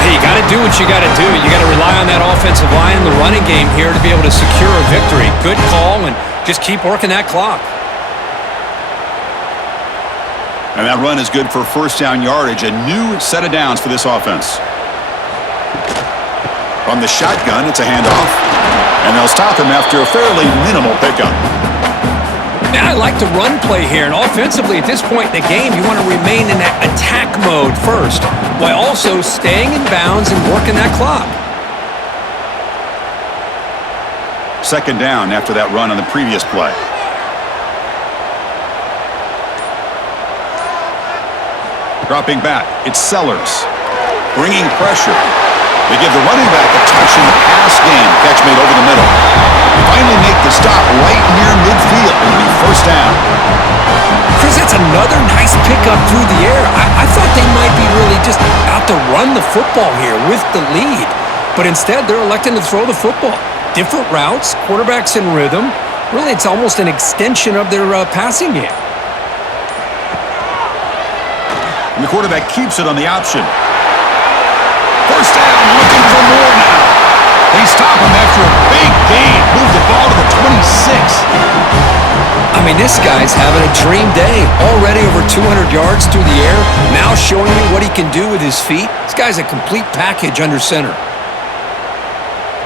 Hey, you got to do what you got to do. You got to rely on that offensive line in the running game here to be able to secure a victory. Good call, and just keep working that clock. And that run is good for first down yardage. A new set of downs for this offense. From the shotgun, it's a handoff. And they'll stop him after a fairly minimal pickup. Now, I like the run play here, and offensively at this point in the game, you want to remain in that attack mode first, while also staying in bounds and working that clock. Second down after that run on the previous play. Dropping back, it's Sellers. Bringing pressure. They give the running back a touch in the pass game. Catch made over the middle. They finally make the stop right near midfield. It'll be first down. Chris, that's another nice pickup through the air. I thought they might be really just out to run the football here with the lead. But instead, they're electing to throw the football. Different routes, quarterbacks in rhythm. Really, it's almost an extension of their passing game. And the quarterback keeps it on the option. First down, looking for more now. They stop him after a big gain. Move the ball to the 26. I mean, this guy's having a dream day. Already over 200 yards through the air. Now showing you what he can do with his feet. This guy's a complete package under center.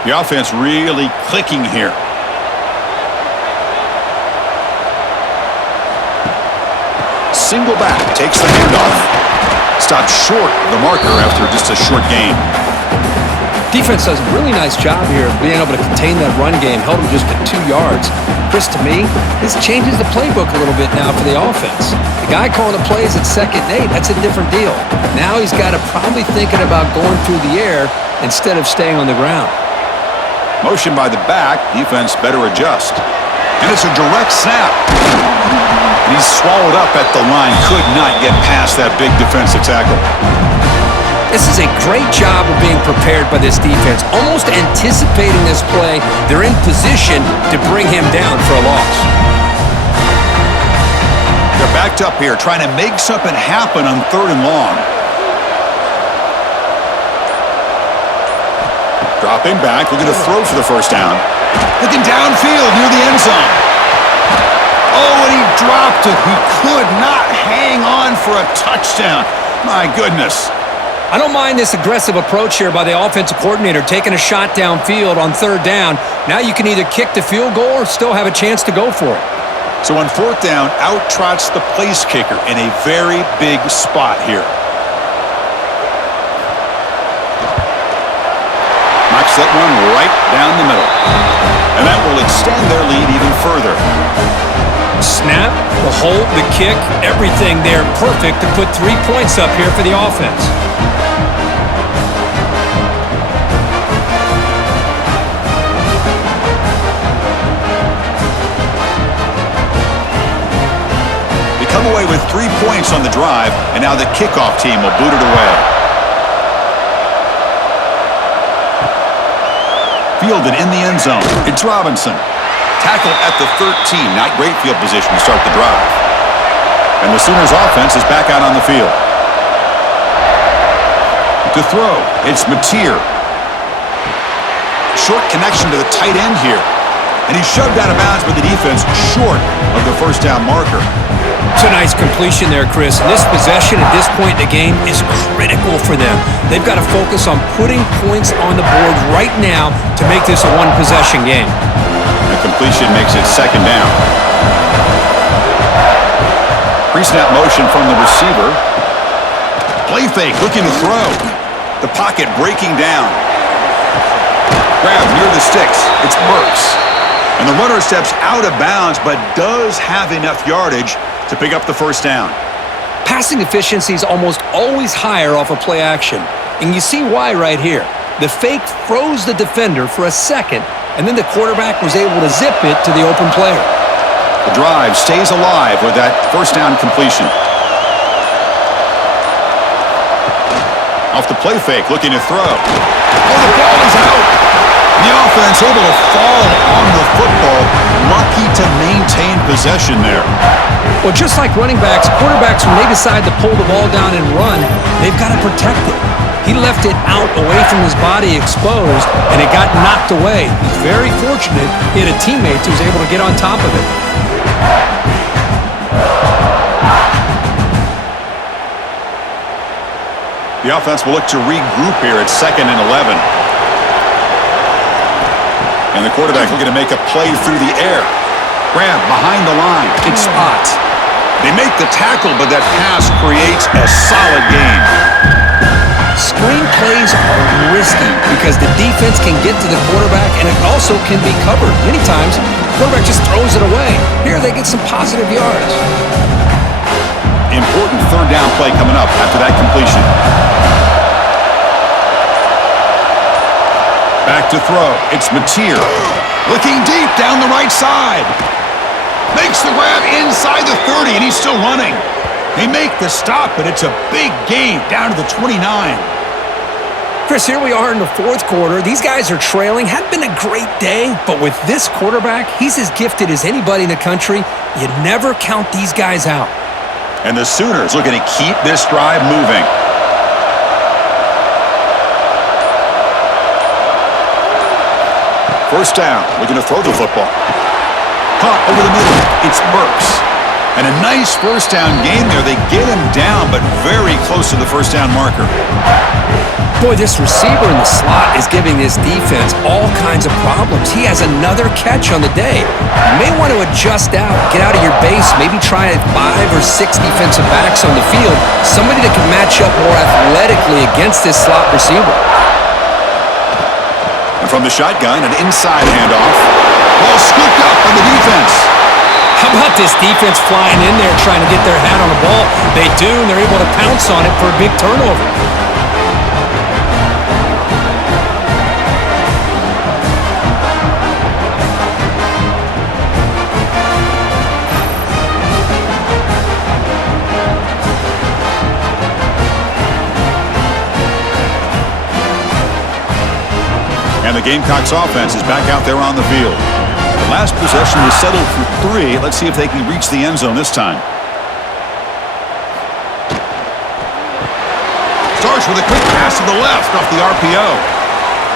The offense really clicking here. Single back, takes the handoff. Stopped short of the marker after just a short gain. Defense does a really nice job here of being able to contain that run game. Held him just at 2 yards. Chris, to me, this changes the playbook a little bit now for the offense. The guy calling the plays at 2nd and 8, that's a different deal. Now he's got to probably thinking about going through the air instead of staying on the ground. Motion by the back. Defense better adjust. And it's a direct snap. And he's swallowed up at the line. Could not get past that big defensive tackle. This is a great job of being prepared by this defense. Almost anticipating this play. They're in position to bring him down for a loss. They're backed up here, trying to make something happen on 3rd and long. Dropping back, looking to throw for the first down. Looking downfield near the end zone. Oh, and he dropped it. He could not hang on for a touchdown. My goodness. I don't mind this aggressive approach here by the offensive coordinator, taking a shot downfield on 3rd down. Now you can either kick the field goal or still have a chance to go for it. So on 4th down, out trots the place kicker in a very big spot here. Takes that one right down the middle. And that will extend their lead even further. Snap, the hold, the kick, everything there perfect to put 3 points up here for the offense. They come away with 3 points on the drive, and now the kickoff team will boot it away. Fielded in the end zone. It's Robinson. Tackle at the 13. Not great field position to start the drive. And the Sooners offense is back out on the field. To throw, it's Mateer. Short connection to the tight end here. And he's shoved out of bounds by the defense short of the first down marker. It's a nice completion there, Chris. And this possession at this point in the game is critical for them. They've got to focus on putting points on the board right now to make this a one-possession game. The completion makes it second down. Pre-snap motion from the receiver. Play fake, looking to throw. The pocket breaking down. Grab near the sticks. It's Burks. And the runner steps out of bounds, but does have enough yardage to pick up the first down. Passing efficiency is almost always higher off of play action. And you see why right here. The fake froze the defender for a second, and then the quarterback was able to zip it to the open player. The drive stays alive with that first down completion. Off the play fake, looking to throw. Oh, the ball is out. The offense able to fall on the football. Lucky to maintain possession there. Well, just like running backs, quarterbacks, when they decide to pull the ball down and run, they've got to protect it. He left it out away from his body exposed, and it got knocked away. He's very fortunate he had a teammate who was able to get on top of it. The offense will look to regroup here at 2nd and 11. And the quarterback looking to make a play through the air. Grab behind the line. It's Spot. They make the tackle, but that pass creates a solid gain. Screen plays are risky because the defense can get to the quarterback, and it also can be covered. Many times, the quarterback just throws it away. Here, they get some positive yards. Important third down play coming up after that completion. Back to throw. It's Mateer. Looking deep down the right side. Makes the grab inside the 30, and he's still running. They make the stop, but it's a big gain down to the 29. Chris, here we are in the fourth quarter. These guys are trailing. Hadn't been a great day, but with this quarterback, he's as gifted as anybody in the country. You never count these guys out. And the Sooners looking to keep this drive moving. First down, looking to throw the football. Caught over the middle. It's Burks. And a nice first down game there. They get him down, but very close to the first down marker. Boy, this receiver in the slot is giving this defense all kinds of problems. He has another catch on the day. You may want to adjust out, get out of your base, maybe try 5 or 6 defensive backs on the field, somebody that can match up more athletically against this slot receiver. And from the shotgun, an inside handoff. Ball scooped up on the defense. How about this defense flying in there trying to get their hat on the ball? They do, and they're able to pounce on it for a big turnover. And the Gamecocks offense is back out there on the field. The last possession was settled for 3. Let's see if they can reach the end zone this time. Starts with a quick pass to the left off the RPO.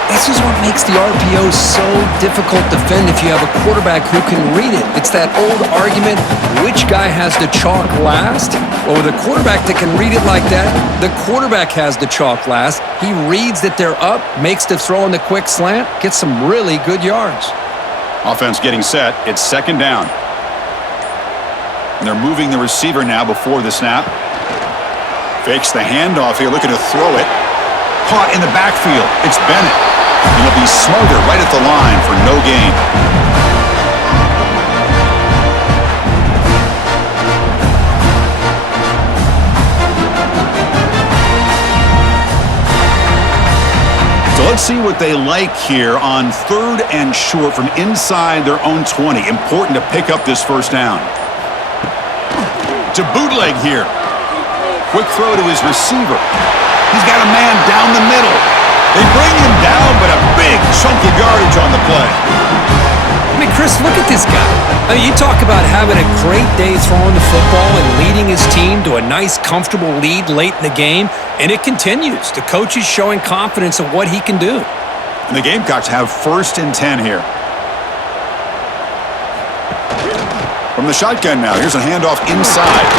This is what makes the RPO so difficult to defend if you have a quarterback who can read it. It's that old argument, which guy has the chalk last? Well, with a quarterback that can read it like that, the quarterback has the chalk last. He reads that they're up, makes the throw in the quick slant, gets some really good yards. Offense getting set. It's second down. And they're moving the receiver now before the snap. Fakes the handoff here, looking to throw it. Caught in the backfield. It's Bennett. And he'll be smothered right at the line for no gain. So let's see what they like here on 3rd and short from inside their own 20. Important to pick up this first down. To bootleg here. Quick throw to his receiver. He's got a man down the middle. They bring him down, but a big chunk of yardage on the play. I mean, Chris, look at this guy. I mean, you talk about having a great day throwing the football and leading his team to a nice, comfortable lead late in the game, and it continues. The coach is showing confidence of what he can do. And the Gamecocks have 1st and 10 here. From the shotgun now, here's a handoff inside.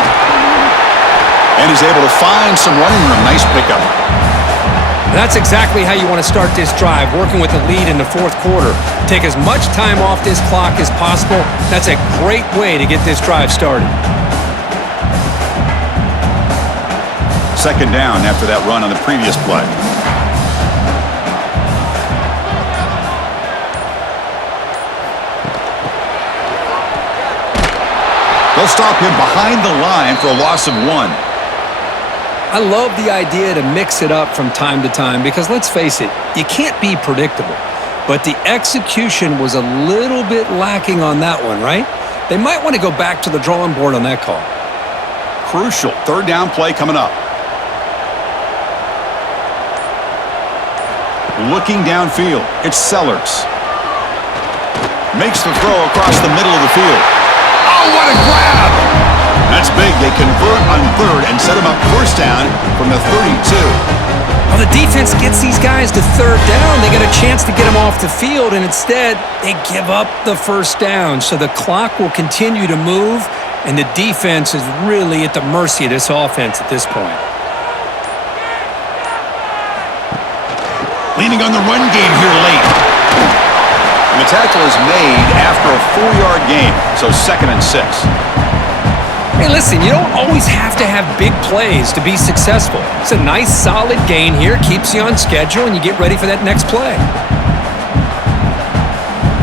And he's able to find some running room. Nice pickup. That's exactly how you want to start this drive, working with the lead in the 4th quarter. Take as much time off this clock as possible. That's a great way to get this drive started. 2nd down after that run on the previous play. They'll stop him behind the line for a loss of 1. I love the idea to mix it up from time to time because, let's face it, you can't be predictable. But the execution was a little bit lacking on that one, right? They might want to go back to the drawing board on that call. Crucial 3rd down play coming up. Looking downfield, it's Sellers. Makes the throw across the middle of the field. Oh, what a grab! That's big. They convert on 3rd and set him up 1st down from the 32. Well, the defense gets these guys to 3rd down. They got a chance to get them off the field, and instead they give up the 1st down. So the clock will continue to move, and the defense is really at the mercy of this offense at this point. Leaning on the run game here late. And the tackle is made after a 4-yard gain, so 2nd and 6. Hey, listen, you don't always have to have big plays to be successful. It's a nice, solid gain here, keeps you on schedule, and you get ready for that next play.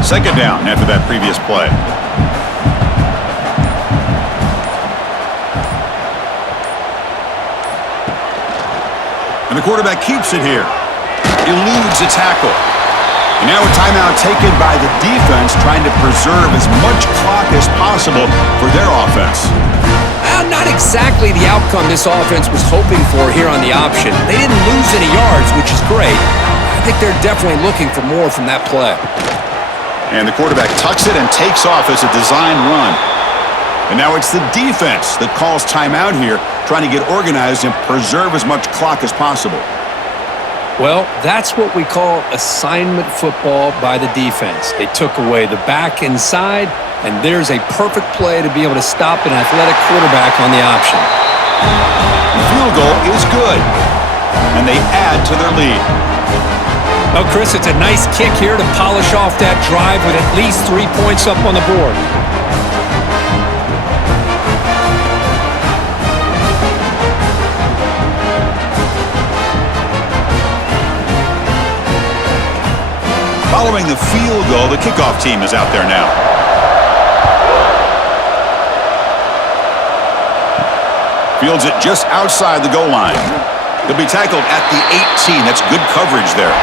2nd down after that previous play. And the quarterback keeps it here. Eludes a tackle. And now a timeout taken by the defense, trying to preserve as much clock as possible for their offense. Not exactly the outcome this offense was hoping for here on the option. They didn't lose any yards, which is great. I think they're definitely looking for more from that play. And the quarterback tucks it and takes off as a design run. And now it's the defense that calls timeout here, trying to get organized and preserve as much clock as possible. Well, that's what we call assignment football by the defense. They took away the back inside, and there's a perfect play to be able to stop an athletic quarterback on the option. The field goal is good, and they add to their lead. Oh, Chris, it's a nice kick here to polish off that drive with at least 3 points up on the board. Following the field goal, the kickoff team is out there now. Fields it just outside the goal line. He'll be tackled at the 18. That's good coverage there.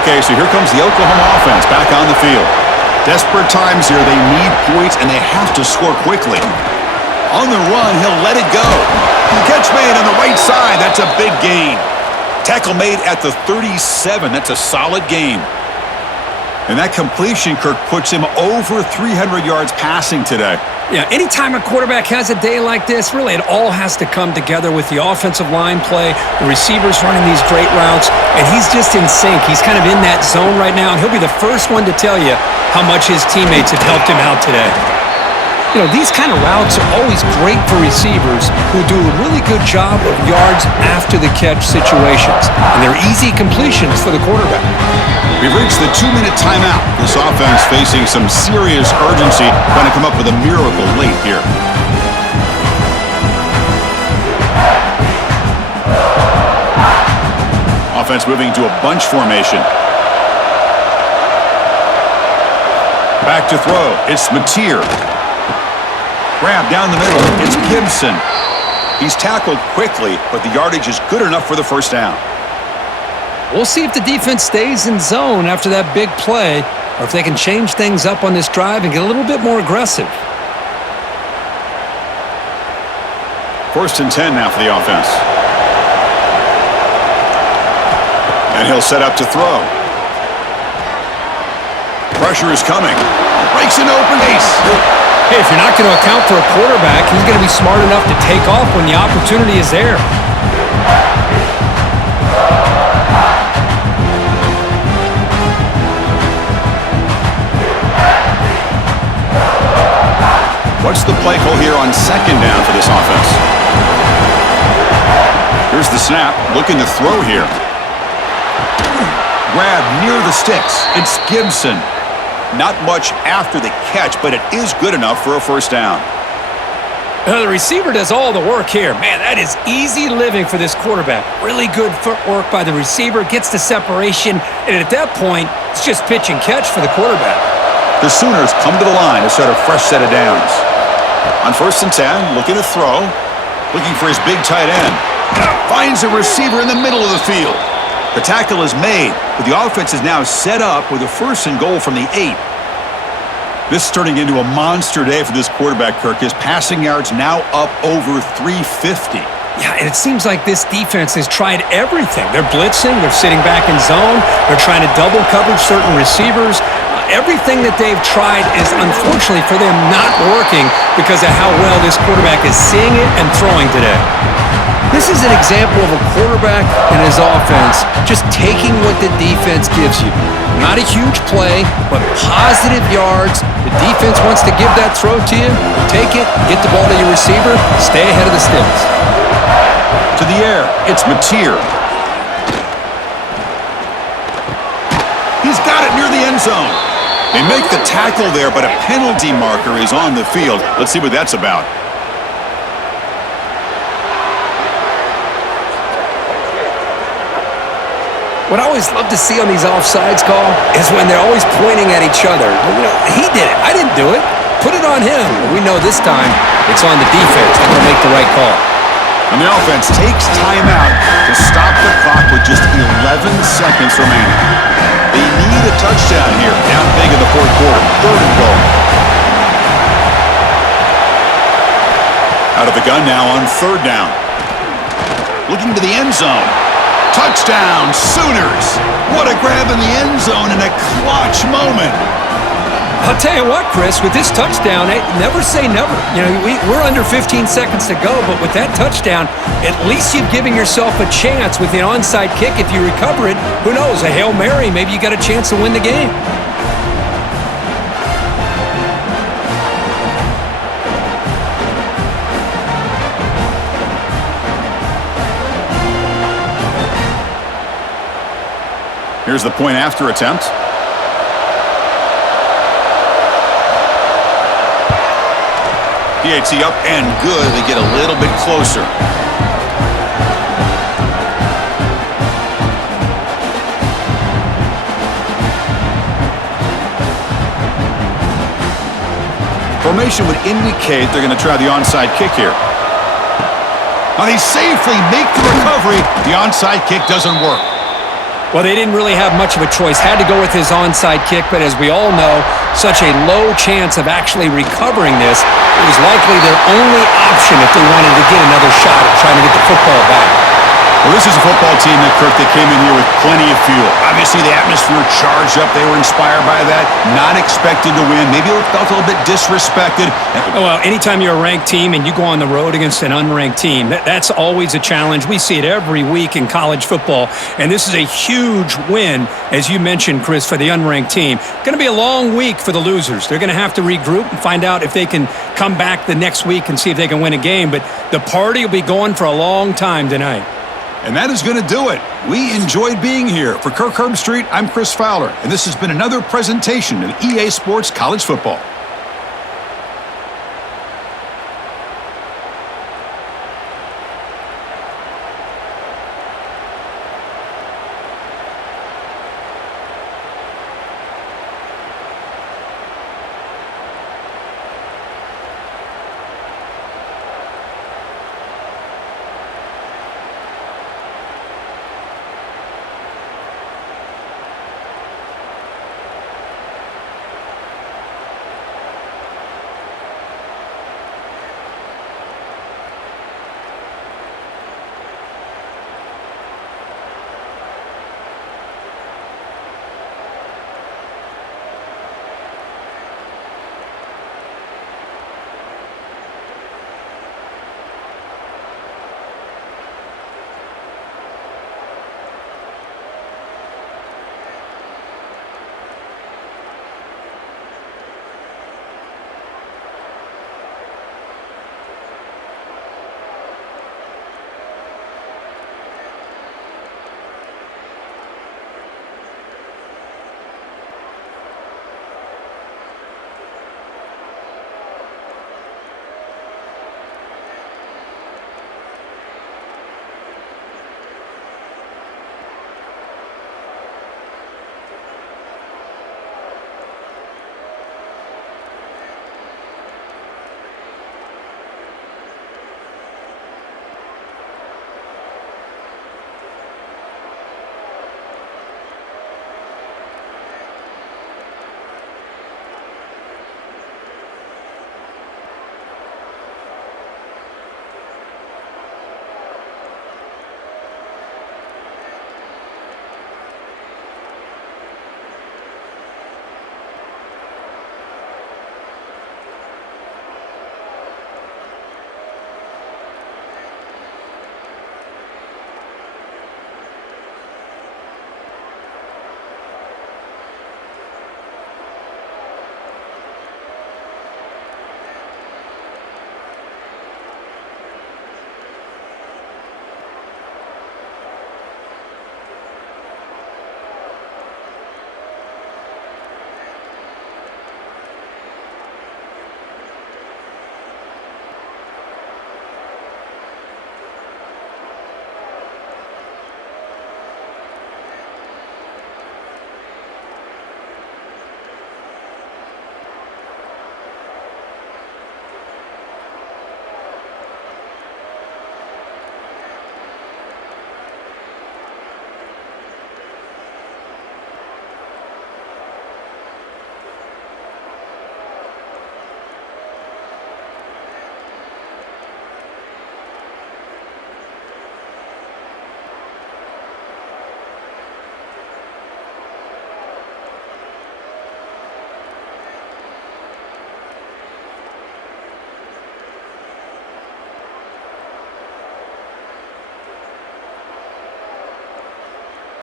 Okay, so here comes the Oklahoma offense back on the field. Desperate times here. They need points, and they have to score quickly. On the run, he'll let it go. Catch made on the right side. That's a big gain. Tackle made at the 37. That's a solid gain. And that completion, Kirk, puts him over 300 yards passing today. Yeah, anytime a quarterback has a day like this, really it all has to come together with the offensive line play, the receivers running these great routes, and he's just in sync. He's kind of in that zone right now, and he'll be the first one to tell you how much his teammates have helped him out today. You know, these kind of routes are always great for receivers who do a really good job of yards after the catch situations, and they're easy completions for the quarterback. We've reached the 2-minute timeout. This offense facing some serious urgency, trying to come up with a miracle late here. Offense moving to a bunch formation. Back to throw. It's Mateer. Grab down the middle. It's Gibson. He's tackled quickly, but the yardage is good enough for the first down. We'll see if the defense stays in zone after that big play, or if they can change things up on this drive and get a little bit more aggressive. 1st and 10 now for the offense. And he'll set up to throw. Pressure is coming. Breaks an open ace. Hey, if you're not going to account for a quarterback, he's going to be smart enough to take off when the opportunity is there. What's the play call here on 2nd down for this offense? Here's the snap. Looking to throw here. Grab near the sticks. It's Gibson. Not much after the catch, but it is good enough for a first down. The receiver does all the work here. Man, that is easy living for this quarterback. Really good footwork by the receiver, gets the separation, and at that point, it's just pitch and catch for the quarterback. The Sooners come to the line to start a fresh set of downs. On 1st and 10, looking to throw. Looking for his big tight end. Finds a receiver in the middle of the field. The tackle is made, but the offense is now set up with a 1st and goal from the 8. This is turning into a monster day for this quarterback, Kirk. His passing yards now up over 350. Yeah, and it seems like this defense has tried everything. They're blitzing, they're sitting back in zone, they're trying to double cover certain receivers. Everything that they've tried is, unfortunately for them, not working because of how well this quarterback is seeing it and throwing today. This is an example of a quarterback and his offense just taking what the defense gives you. Not a huge play, but positive yards. The defense wants to give that throw to you. Take it, get the ball to your receiver, stay ahead of the sticks. To the air, it's Mateer. He's got it near the end zone. They make the tackle there, but a penalty marker is on the field. Let's see what that's about. What I always love to see on these offsides call is when they're always pointing at each other. You know, he did it. I didn't do it. Put it on him. We know this time it's on the defense. They're going to make the right call. And the offense takes timeout to stop the clock with just 11 seconds remaining. They need a touchdown here. Down big in the 4th quarter. 3rd and goal. Out of the gun now on 3rd down. Looking to the end zone. Touchdown, Sooners! What a grab in the end zone in a clutch moment. I'll tell you what, Chris, with this touchdown, never say never. You know, we're under 15 seconds to go, but with that touchdown, at least you've given yourself a chance with the onside kick. If you recover it, who knows, a Hail Mary, maybe you got a chance to win the game. Here's the point after attempt. PAT up and good. They get a little bit closer. Formation would indicate they're going to try the onside kick here. Now they safely make the recovery. The onside kick doesn't work. Well, they didn't really have much of a choice. Had to go with his onside kick, but as we all know, such a low chance of actually recovering this. It was likely their only option if they wanted to get another shot at trying to get the football back. Well, this is a football team, Kirk, that came in here with plenty of fuel. Obviously, the atmosphere charged up. They were inspired by that. Not expected to win. Maybe felt a little bit disrespected. Well, anytime you're a ranked team and you go on the road against an unranked team, that's always a challenge. We see it every week in college football, and this is a huge win, as you mentioned, Chris, for the unranked team. Going to be a long week for the losers. They're going to have to regroup and find out if they can come back the next week and see if they can win a game, but the party will be going for a long time tonight. And that is going to do it. We enjoyed being here. For Kirk Herbstreit, I'm Chris Fowler, and this has been another presentation of EA Sports College Football.